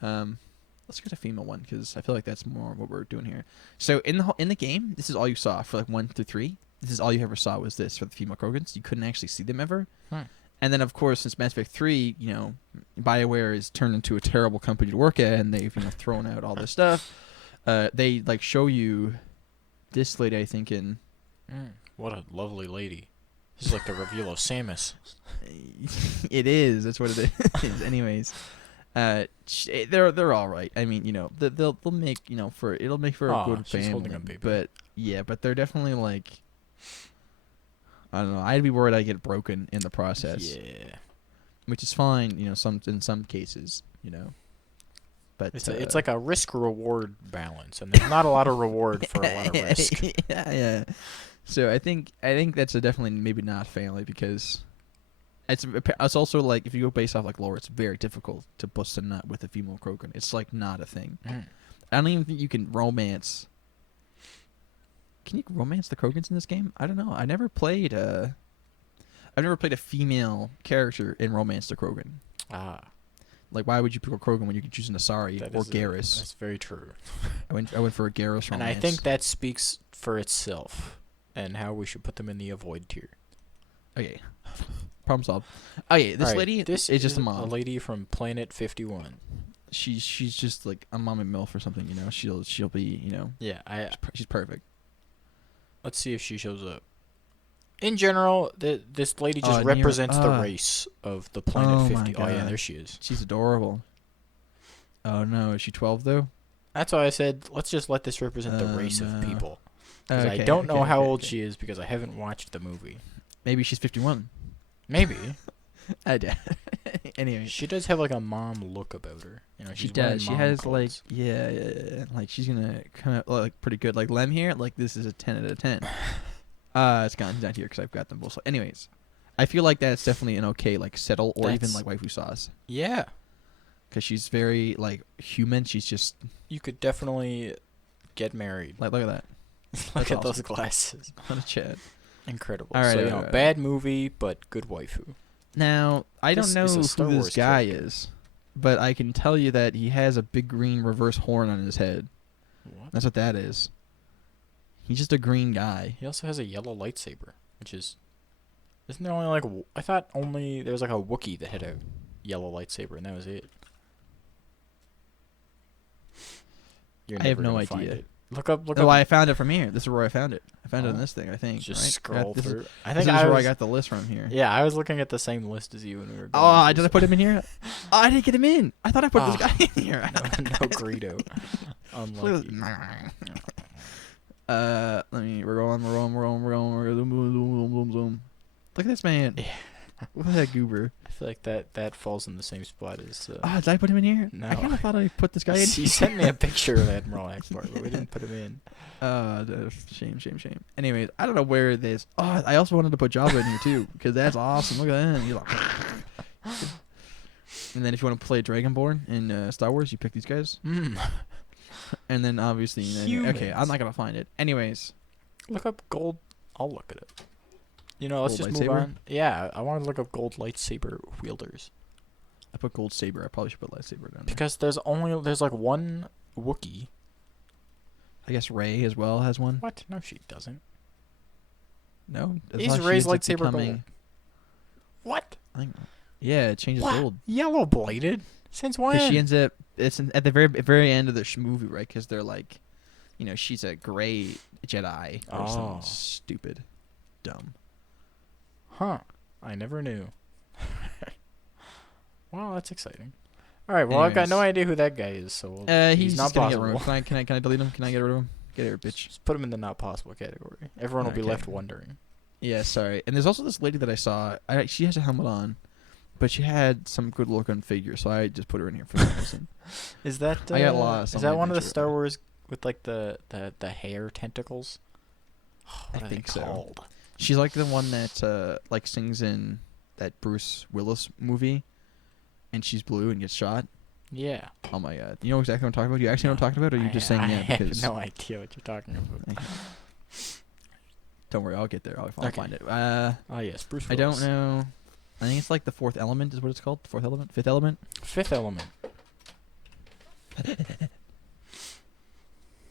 Let's get a female one because I feel like that's more what we're doing here. So in the game, this is all you saw for like 1 through 3. This is all you ever saw was this for the female Krogans. You couldn't actually see them ever. And then, of course, since Mass Effect 3, BioWare is turned into a terrible company to work at, and they've, thrown out all this stuff. They, like, show you this lady, I think, in... What a lovely lady. This is like the reveal of Samus. It is. That's what it is. Anyways, they're all right. I mean, they'll make, it'll make for a good family. Holding a baby. But, yeah, but they're definitely, like... I don't know. I'd be worried I'd get broken in the process. Yeah. Which is fine, in some cases, But it's like a risk-reward balance, and there's not a lot of reward for a lot of risk. Yeah. So I think that's definitely maybe not family because it's also like if you go based off like lore, it's very difficult to bust a nut with a female Krogan. It's like not a thing. I don't even think you can romance. Can you romance the Krogans in this game? I don't know. I've never played a female character in Romance the Krogan. Like, why would you pick a Krogan when you could choose an Asari or Garrus? That's very true. I went for a Garrus romance. And I think that speaks for itself and how we should put them in the avoid tier. Okay. Problem solved. Okay, this lady is just a mom. A lady from Planet 51. She's just like a mom and MILF or something, She'll be, Yeah, she's perfect. Let's see if she shows up. In general, this lady just represents the race of the Planet 50. Oh, yeah, there she is. She's adorable. Oh, no. Is she 12, though? That's why I said, let's just let this represent the race of people. Because I don't know how old she is because I haven't watched the movie. Maybe she's 51. Maybe. I doubt Anyway, She does have like a mom look about her. she She's wearing does. She mom has clothes. like yeah, like she's gonna come out like pretty good. Like Lem here, like this is a 10 out of 10. It's gone. He's not here because I've got them both. So anyways, I feel like that's definitely an okay like settle or even That's- like waifu sauce Yeah, because she's very like human. She's just you could definitely get married. like look at that. Look at awesome. those glasses. What a chat. Incredible. All right, So, all right. bad movie, but good waifu. Now I This don't is know a who Star this Wars guy character. is, but I can tell you that he has a big green reverse horn on his head. What? That's what that is. He's just a green guy. He also has a yellow lightsaber, which is... Isn't there only like... I thought only there was like a Wookiee that had a yellow lightsaber, and that was it. You're I have never no gonna find idea. it. Look up. Well, I found it from here. This is where I found it. I found it in Oh. this thing, I think. Just right? scroll This is- through. I This think is I where was... I got the list from here. Yeah, I was looking at the same list as you when we were going Oh, through did I put him in here? Oh, I didn't get him in. I thought I put this Ah. guy in here. No, no Greedo. Unlucky. Let me. We're going. Zoom, zoom, zoom, zoom. Look at this man. Yeah. Look at that goober. I feel like that falls in the same spot as... Oh, did I put him in here? No. I kind of thought I put this guy in. He sent me a picture of Admiral Akbar, but we didn't put him in. Shame. Anyways, I don't know where it is. Oh, I also wanted to put Jabba in here too, because that's awesome. Look at that. He's like, and then if you want to play Dragonborn in Star Wars, you pick these guys. And then obviously, okay, I'm Humans. not gonna find it. Anyways, Look up gold. I'll look at it. Let's Gold just move lightsaber? on. Yeah, I want to look up gold lightsaber wielders I put gold saber. I probably should put lightsaber down there. because there's like one Wookiee. I guess Rey as well has one. What? No, she doesn't. No, I Is thought she Rey's ends up lightsaber becoming- gold? What? I think, yeah, it changes What? gold. Yellow bladed? Since when? Because she ends up, at the very end of the movie, right? Because they're like, she's a gray Jedi or something Oh. stupid, dumb. Huh. I never knew. Well, that's exciting. All right. Well, I've got no Anyways. idea who that guy is, so He's not just gonna get possible. removed. Can I delete him? Can I get rid of him? Get here, bitch. Just put him in the not possible category. Everyone will be Okay. left wondering. Yeah, sorry. And there's also this lady that I saw. She has a helmet on, but she had some good looking figure, so I just put her in here for that reason. Is that? I got lost Is on that my one of the adventure. Star Wars with like the hair tentacles? What I are think they so. called? She's like the one that like sings in that Bruce Willis movie, and she's blue and gets shot. Yeah. Oh my god! You know exactly what I'm talking about? You actually know what I'm talking about, or are you just saying I yeah have because? no idea what you're talking about. Okay. Don't worry, I'll get there. I'll Okay. find it. Oh yes, Bruce I Willis. don't know. I think it's like the fourth element is what it's called. Fourth element, fifth element. Fifth Element.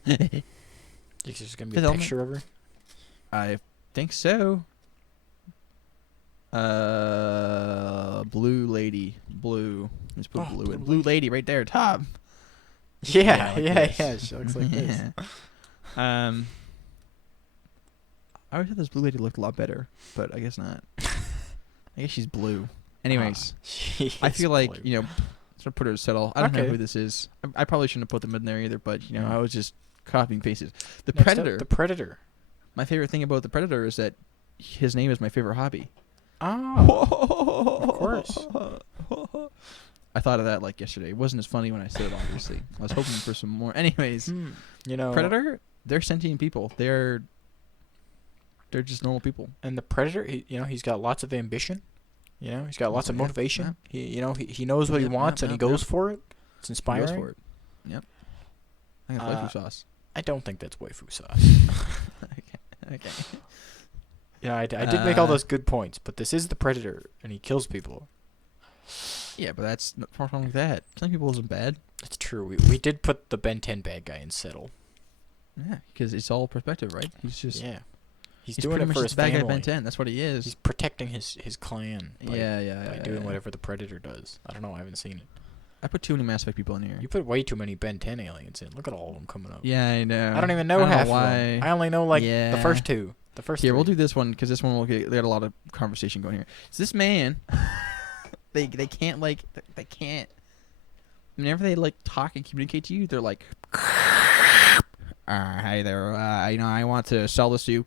There's just gonna be Fifth a Element? picture of her. I think so. Blue lady, blue. Let's put Oh, blue in. blue Blue lady right there, top. Yeah, like yeah, this. yeah. She looks like this. I always thought this blue lady looked a lot better, but I guess not. I guess she's blue. Anyways, She I is feel like blue. let's put her to settle. I don't know Okay. who this is. I probably shouldn't have put them in there either, but I was just copying pasted. The Next up, Predator. the Predator. My favorite thing about the Predator is that his name is my favorite hobby. Oh, Of course. I thought of that like yesterday. It wasn't as funny when I said it, obviously. I was hoping for some more. Anyways, Predator, they're sentient people. They're just normal people. And the Predator, he's got lots of ambition. He's got lots of Yeah, motivation. He knows what he Yep, wants and he yep, goes yep. for it. It's He inspiring. goes for it. Yep. I got waifu sauce. I don't think that's waifu sauce. Okay. I did make all those good points, but this is the Predator, and he kills people. Yeah, but that's what's wrong with that. Killing people isn't bad. That's true. We did put the Ben 10 bad guy in Settle. Yeah, because it's all perspective, right? He's just Yeah. He's he's doing pretty it much for just his a bad guy family. Ben 10. That's what he is. He's protecting his clan by yeah. doing whatever the Predator does. I don't know. I haven't seen it. I put too many Mass Effect people in here. You put way too many Ben 10 aliens in. Look at all of them coming up. Yeah, I know. I don't even know I don't half why. of them. I only know the Yeah. first two. The first Here, three. we'll do this one because this one will get a lot of conversation going here. So this man, they can't they can't. Whenever they talk and communicate to you, they're like, "Hi there, I want to sell this to you."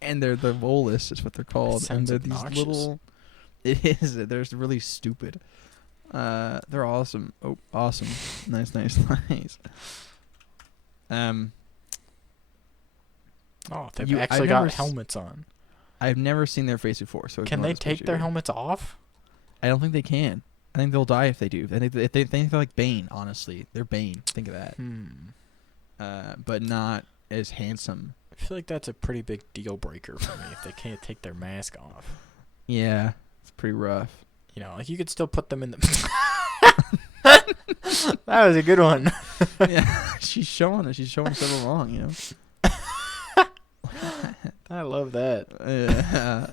And they're the Volus is what they're called, and sounds they're these obnoxious. little. It is. They're really stupid. They're awesome. Oh, awesome. Nice, nice, nice. Oh, they've I've actually never got helmets on. I've never seen their face before, so Can ignore they this take picture their here. helmets off? I don't think they can. I think they'll die if they do. I think if they think they're like Bane. Honestly, they're Bane. Think of that. But not as handsome. I feel like that's a pretty big deal breaker for me if they can't take their mask off. Yeah, it's pretty rough. You know, like you could still put them in the. That was a good one. Yeah, she's showing it. She's showing several wrong. You know. I love that.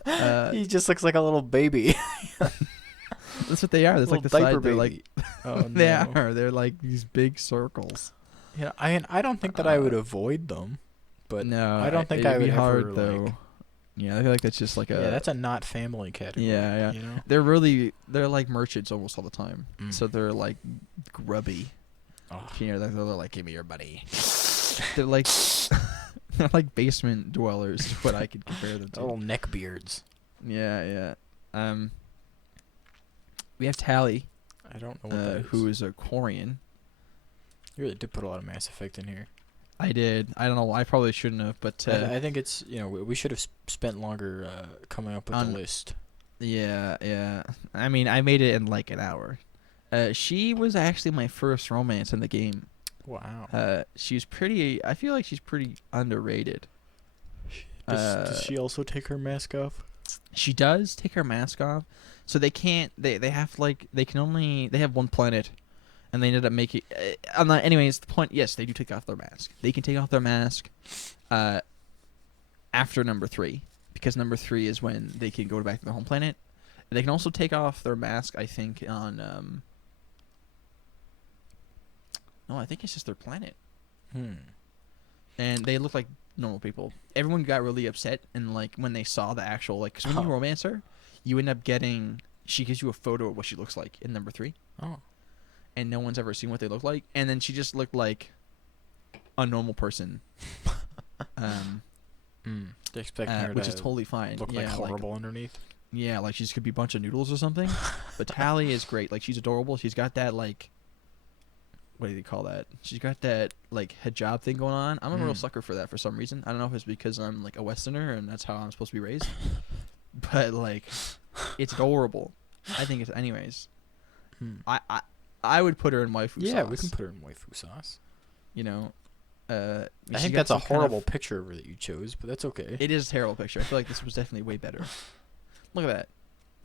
He Uh, just looks like a little baby. that's what they are. That's like the Little side. They're like baby. Oh, they no. are. They're like these big circles. Yeah, I don't think that I would avoid them, but No, I don't think it'd I would be hard ever, though. like- Yeah, I feel like that's just like a. yeah, that's a not family category. Yeah, yeah. You know. They're like merchants almost all the time. Mm. So they're like grubby. Oh. You know, they're like, give me your money. They're like they're like basement dwellers is what I could compare them to. Little neck beards. Yeah, yeah. We have Tally, I don't know what that is. who is a Quarian. You really did put a lot of Mass Effect in here. I did. I don't know. I probably shouldn't have, but I think it's, you know, we should have spent longer coming up with the list. yeah, yeah. I mean, I made it in like an hour. She was actually my first romance in the game. Wow. She's pretty. I feel like she's pretty underrated. Does she also take her mask off? She does take her mask off, so they can't. They have like they can only they have one planet, and they ended up making. I'm not. Anyways, the point. Yes, they do take off their mask. They can take off their mask, after number 3, because number 3 is when they can go back to their home planet. They can also take off their mask. I think on. No, I think it's just their planet. And they look like normal people. Everyone got really upset, and like when they saw the actual like, cause when you romance her, you end up getting. She gives you a photo of what she looks like in number 3. Oh. And no one's ever seen what they look like, and then she just looked like a normal person. They're expecting her Which to is totally fine. look like horrible underneath. Yeah, like she just could be a bunch of noodles or something. But Tally is great. Like she's adorable. She's got that like. What do you call that? She's got that like hijab thing going on. I'm a real sucker for that for some reason. I don't know if it's because I'm like a Westerner and that's how I'm supposed to be raised. But like, it's adorable. I think it's anyways. I would put her in waifu sauce. Yeah, we can put her in waifu sauce. You know, I she think got that's a some kind of- horrible picture of her that you chose, but that's okay. It is a terrible picture. I feel like this was definitely way better. Look at that.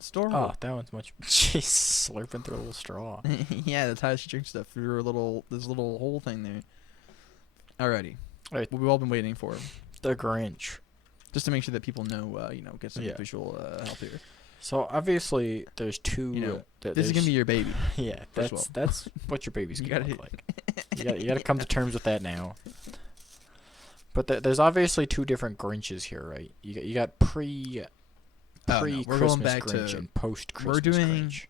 Store. Oh, that one's much. She's slurping through a little straw. Yeah, that's how she drinks stuff through her this little hole thing there. Alrighty. Alright. What we've all been waiting for, The Grinch. just to make sure that people know, get some Yeah. visual help here. So obviously, there's two. You know, th- This is gonna be your baby. Yeah, first of all. that's what your baby's You gonna gotta- look like. You gotta come to terms with that now. But there's obviously two different Grinches here, right? You got No, we're pre-Christmas going back Grinch to and post-Christmas we're doing Grinch.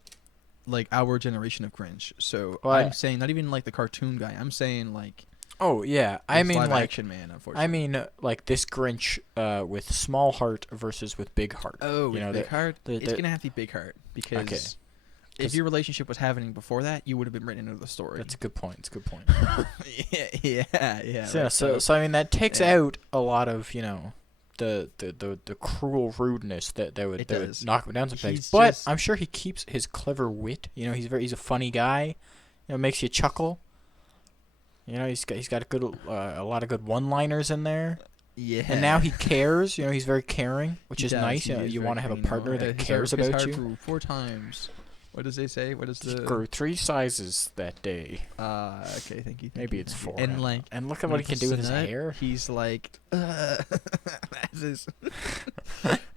like our generation of Grinch. So Well, I'm saying not even like the cartoon guy. I'm saying like Oh yeah, I the mean live like action man. Unfortunately, I mean like this Grinch with small heart versus with big heart. oh, you know, big heart. It's the- gonna have to be big heart because Okay. if 'Cause- your relationship was happening before that, you would have been written into the story. That's a good point. It's a good point. yeah. So, like, so I mean that takes yeah. out a lot of the cruel rudeness that would It that would does. knock him down some pegs. He's But just- I'm sure he keeps his clever wit. You know, he's a funny guy. You know, makes you chuckle. You know, he's got a lot of good one-liners in there. yeah. And now he cares. You know, he's very caring, which He is does. nice. He You know, is you very want to have a caring, partner that his cares heart about you. grew 4 times. What does they say? What is He the? grew 3 sizes that day. Okay, thank you. Maybe it's 4. I And don't like, know. And look at what he can do with his hair. He's like, that's his.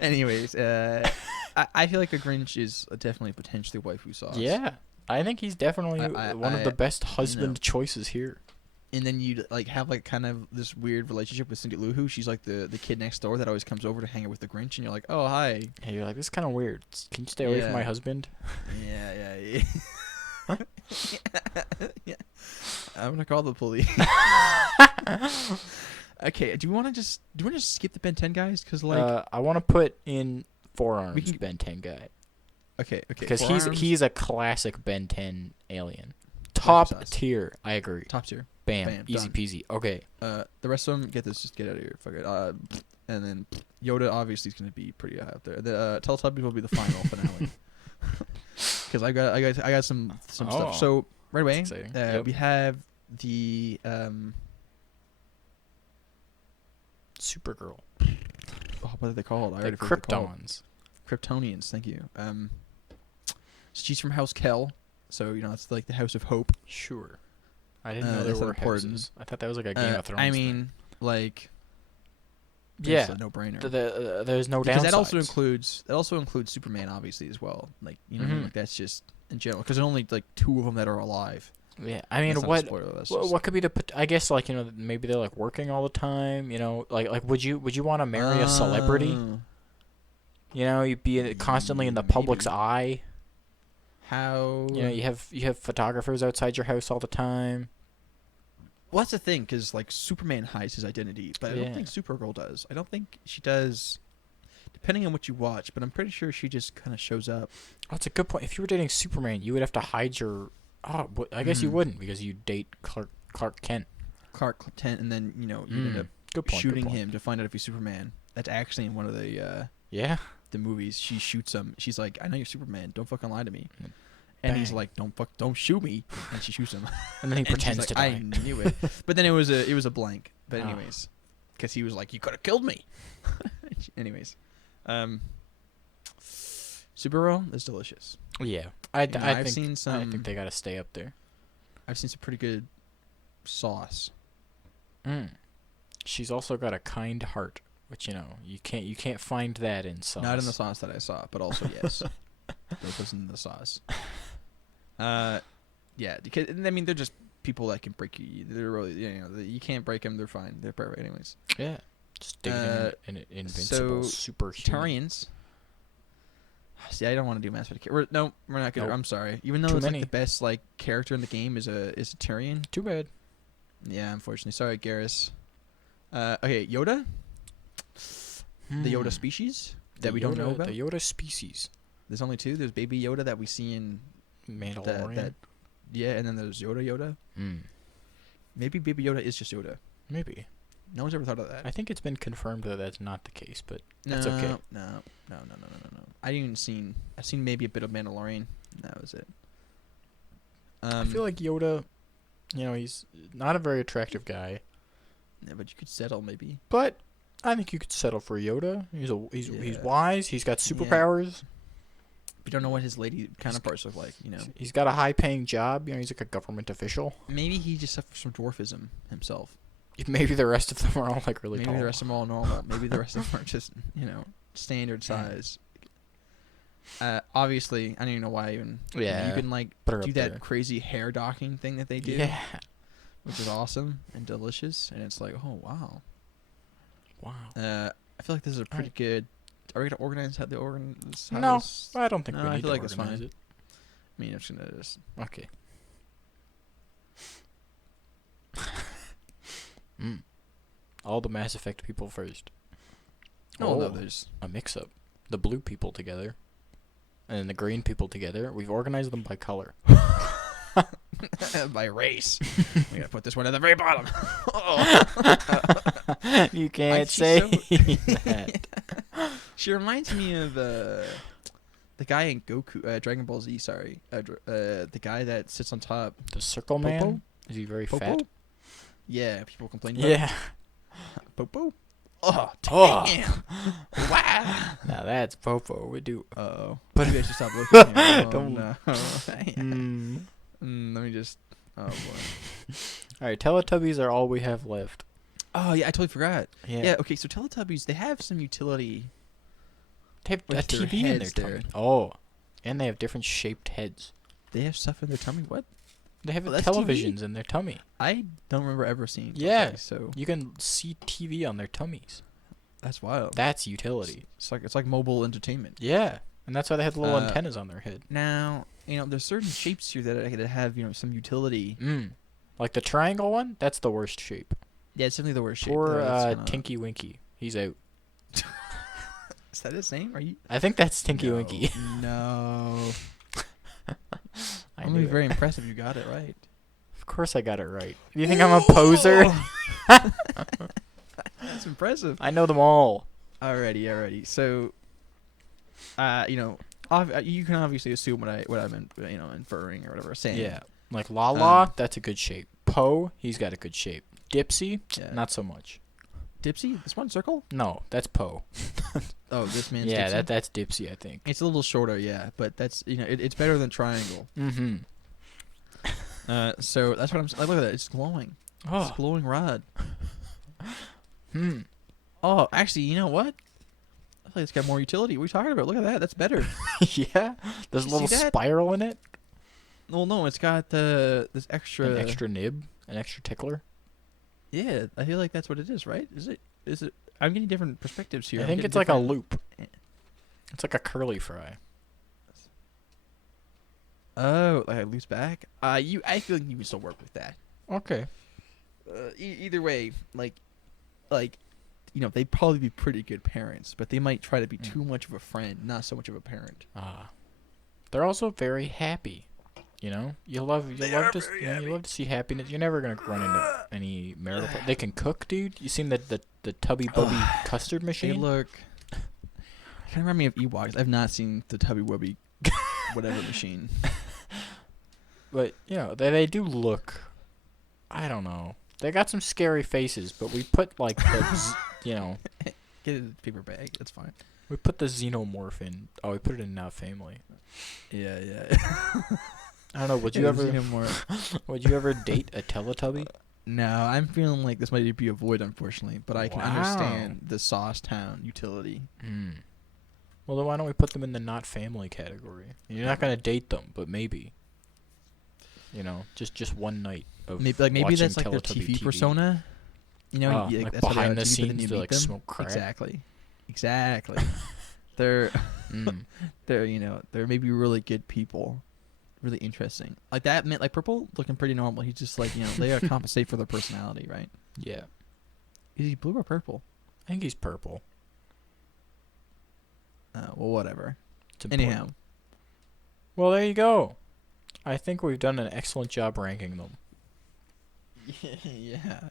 Anyways, I feel like the Grinch is definitely potentially waifu sauce. Yeah, I think he's definitely one of the best husband know. choices here. And then you like have like kind of this weird relationship with Cindy Lou Who. She's like the kid next door that always comes over to hang out with the Grinch, and you're like, oh hi. And you're like, this is kind of weird. Can you stay away from Yeah. my husband? Yeah. Yeah. I'm gonna call the police. Okay, do you want to just skip the Ben 10 guys? Cause like I want to put in forearms We can- Ben 10 guy. Okay. Because forearms, he's a classic Ben 10 alien. Top Top tier. I agree. top tier. Bam. Bam, Easy done. peasy. Okay. The rest of them, just get out of here. Fuck it. And then Yoda obviously is gonna be pretty high up there. The Teletubbies will be the final finale. Because I got some stuff. So right away, exciting. Yep. we have the Supergirl. what are they called? I The already forgot what they're called. Kryptons. Kryptonians. Thank you. She's from House Kel, so it's like the House of Hope. Sure. I didn't know that's there were important. houses. I thought that was like a Game of Thrones I thing. mean, like, Yeah. it's a no-brainer. There's no Because downsides. that also includes Superman, obviously, as well. Like, what I mean? Mhm. Like, that's just in general. Because there's only like 2 of them that are alive. Yeah. I mean, That's not a what spoiler, that's what, just- what could be I guess like maybe they're like working all the time. Like would you want to marry a celebrity? You'd be constantly in the public's maybe. eye. How? You have photographers outside your house all the time. Well, that's the thing, because like Superman hides his identity, but I Yeah. don't think Supergirl does. I don't think she does, depending on what you watch. But I'm pretty sure she just kind of shows up. Oh, that's a good point. If you were dating Superman, you would have to hide your. Oh, I guess you Mhm. wouldn't because you date Clark Kent. Clark Kent, and then you end up Good point. shooting good point. him to find out if he's Superman. That's actually in one of the Yeah. movies. She shoots him. She's like, "I know you're Superman. Don't fucking lie to me." And he's Bang. like, "Don't shoot me." And she shoots him. And then he And she's pretends like, to die. I knew it. But then it was a blank. But Ah. anyways, because he was like, "You could have killed me." Anyways, Supergirl is delicious. Yeah. I've think, seen I some. think they got to stay up there. I've seen some pretty good sauce. She's also got a kind heart, which you can't find that in sauce. Not in the sauce that I saw, but also yes, those was in the sauce. Yeah, because I mean they're just people that can break you. They're really you can't break them. They're fine. They're perfect anyways. Yeah. Just dating an invincible so superhuman. Tarians. See, I don't want to do Mass Effect. We're not gonna. Nope. I'm sorry. Even though Too it's many. like the best like character in the game is a Turian. Too bad. Yeah, unfortunately. Sorry, Garrus. Okay, Yoda. The Yoda species that we don't know about. The Yoda species. There's only 2. There's Baby Yoda that we see in Mandalorian. yeah, and then there's Yoda. Maybe Baby Yoda is just Yoda. Maybe. No one's ever thought of that. I think it's been confirmed that that's not the case, but No, that's okay. No. I didn't even seen. I've seen maybe a bit of Mandalorian. And that was it. I feel like Yoda, he's not a very attractive guy, yeah, but you could settle maybe. but I think you could settle for Yoda. He's Yeah. wise. He's got superpowers. We don't know what his lady counterparts look like. He's got a high-paying job. He's like a government official. Maybe he just suffers from dwarfism himself. Maybe the rest of them are all like really Maybe tall. the rest of them are all normal. Maybe the rest of them are just standard size. Obviously, I don't even know why even. Yeah, you can like put her do up that there. crazy hair docking thing that they do. Yeah. Which is awesome and delicious, and it's like, oh wow. Wow. I feel like this is a pretty good. Are we gonna organize how the organize? No, I don't think No, we I need feel to like it's organize fine. it. I mean, I'm just gonna just. Okay. All the Mass Effect people first. Oh, no, there's. a mix-up. The blue people together, and then the green people together. We've organized them by color. By race. We gotta put this one at the very bottom. You can't she's say so- that. She reminds me of the guy in Goku, Dragon Ball Z. Sorry, the guy that sits on top. The Circle Popo? Man? Is he very Popo? fat? Yeah, people complain about Yeah. Popo. Oh, Oh. damn. Wow. Now that's Popo. We do. Uh-oh. But- You guys should stop looking here. Oh, Don't- no. Let me just. Oh boy. All right, Teletubbies are all we have left. Oh yeah, I totally forgot. Yeah. Yeah. Okay, so Teletubbies, they have some utility. They have a with their TV in their heads tummy. there. Oh, and they have different shaped heads. They have stuff in their tummy. What? They have Oh, that's TV? televisions in their tummy. I don't remember ever seeing. Yeah. Teletubbies, so You can see TV on their tummies. that's wild. That's utility. It's like mobile entertainment. Yeah, and that's why they have the little Uh, antennas on their head. Now, there's certain shapes here that have some utility. Like the triangle one, that's the worst shape. Yeah, it's definitely the worst shape. Poor though. It's, Tinky Winky. He's out. Is that his name? Are you? I think that's Tinky No, Winky. No. I I'm gonna be knew it. very impressed if you got it right. Of course I got it right. Do you think I'm a poser? That's impressive. I know them all. Alrighty. So, you know, you can obviously assume what I'm inferring or whatever saying. Yeah. Like Lala, Um, that's a good shape. Poe, he's got a good shape. Dipsy, Yeah. not so much. Dipsy, this one circle. No, that's Poe. Oh, this man's Yeah, Dipsy? that's Dipsy, I think. It's a little shorter, yeah, but that's it's better than triangle. Mm-hmm. So that's what I'm. Like, look at that, it's glowing. It's a Oh. glowing rod. Hmm. Oh, actually, you know what? I feel like it's got more utility. What are you talking about? Look at that. That's better. Yeah. There's a You little see that? spiral in it. Well, no, it's got this extra. An extra nib. An extra tickler. Yeah, I feel like that's what it is, right? Is it? I'm getting different perspectives here. I I'm think getting it's like a different- loop. It's like a curly fry. Oh, like a loose back. I feel like you can still work with that. Okay. Either way, like, they'd probably be pretty good parents, but they might try to be too much of a friend, not so much of a parent. They're also very happy. You know, you love to see happiness. You're never gonna run into any marital. They can cook, dude. You seen the Tubby Bubby custard They machine? look. Kind of remind me of Ewoks. I've not seen the Tubby Wubby whatever machine. But you know, they do look. I don't know. They got some scary faces, but we put like you know, Get it in a paper bag. That's fine. we put the xenomorph in. Oh, we put it in Not Family. Yeah. I don't know. Would you ever date a Teletubby? No, I'm feeling like this might be a void, unfortunately. But I can Wow. understand the Sauce Town utility. Well, then why don't we put them in the Not Family category? You're not gonna date them, but maybe. You know, just one night of Maybe watching that's like their Teletubby TV persona. You know, like that's how they behind are the on TV, but then scenes, you they meet like them. smoke crack. Exactly. they're Mm. they're maybe really good people, really interesting. Like that meant like Purple looking pretty normal. He's just like they gotta compensate for their personality, right? Yeah, Is he blue or purple? I think he's purple. Well, whatever. It's important. Anyhow, Well, there you go. I think we've done an excellent job ranking them. yeah.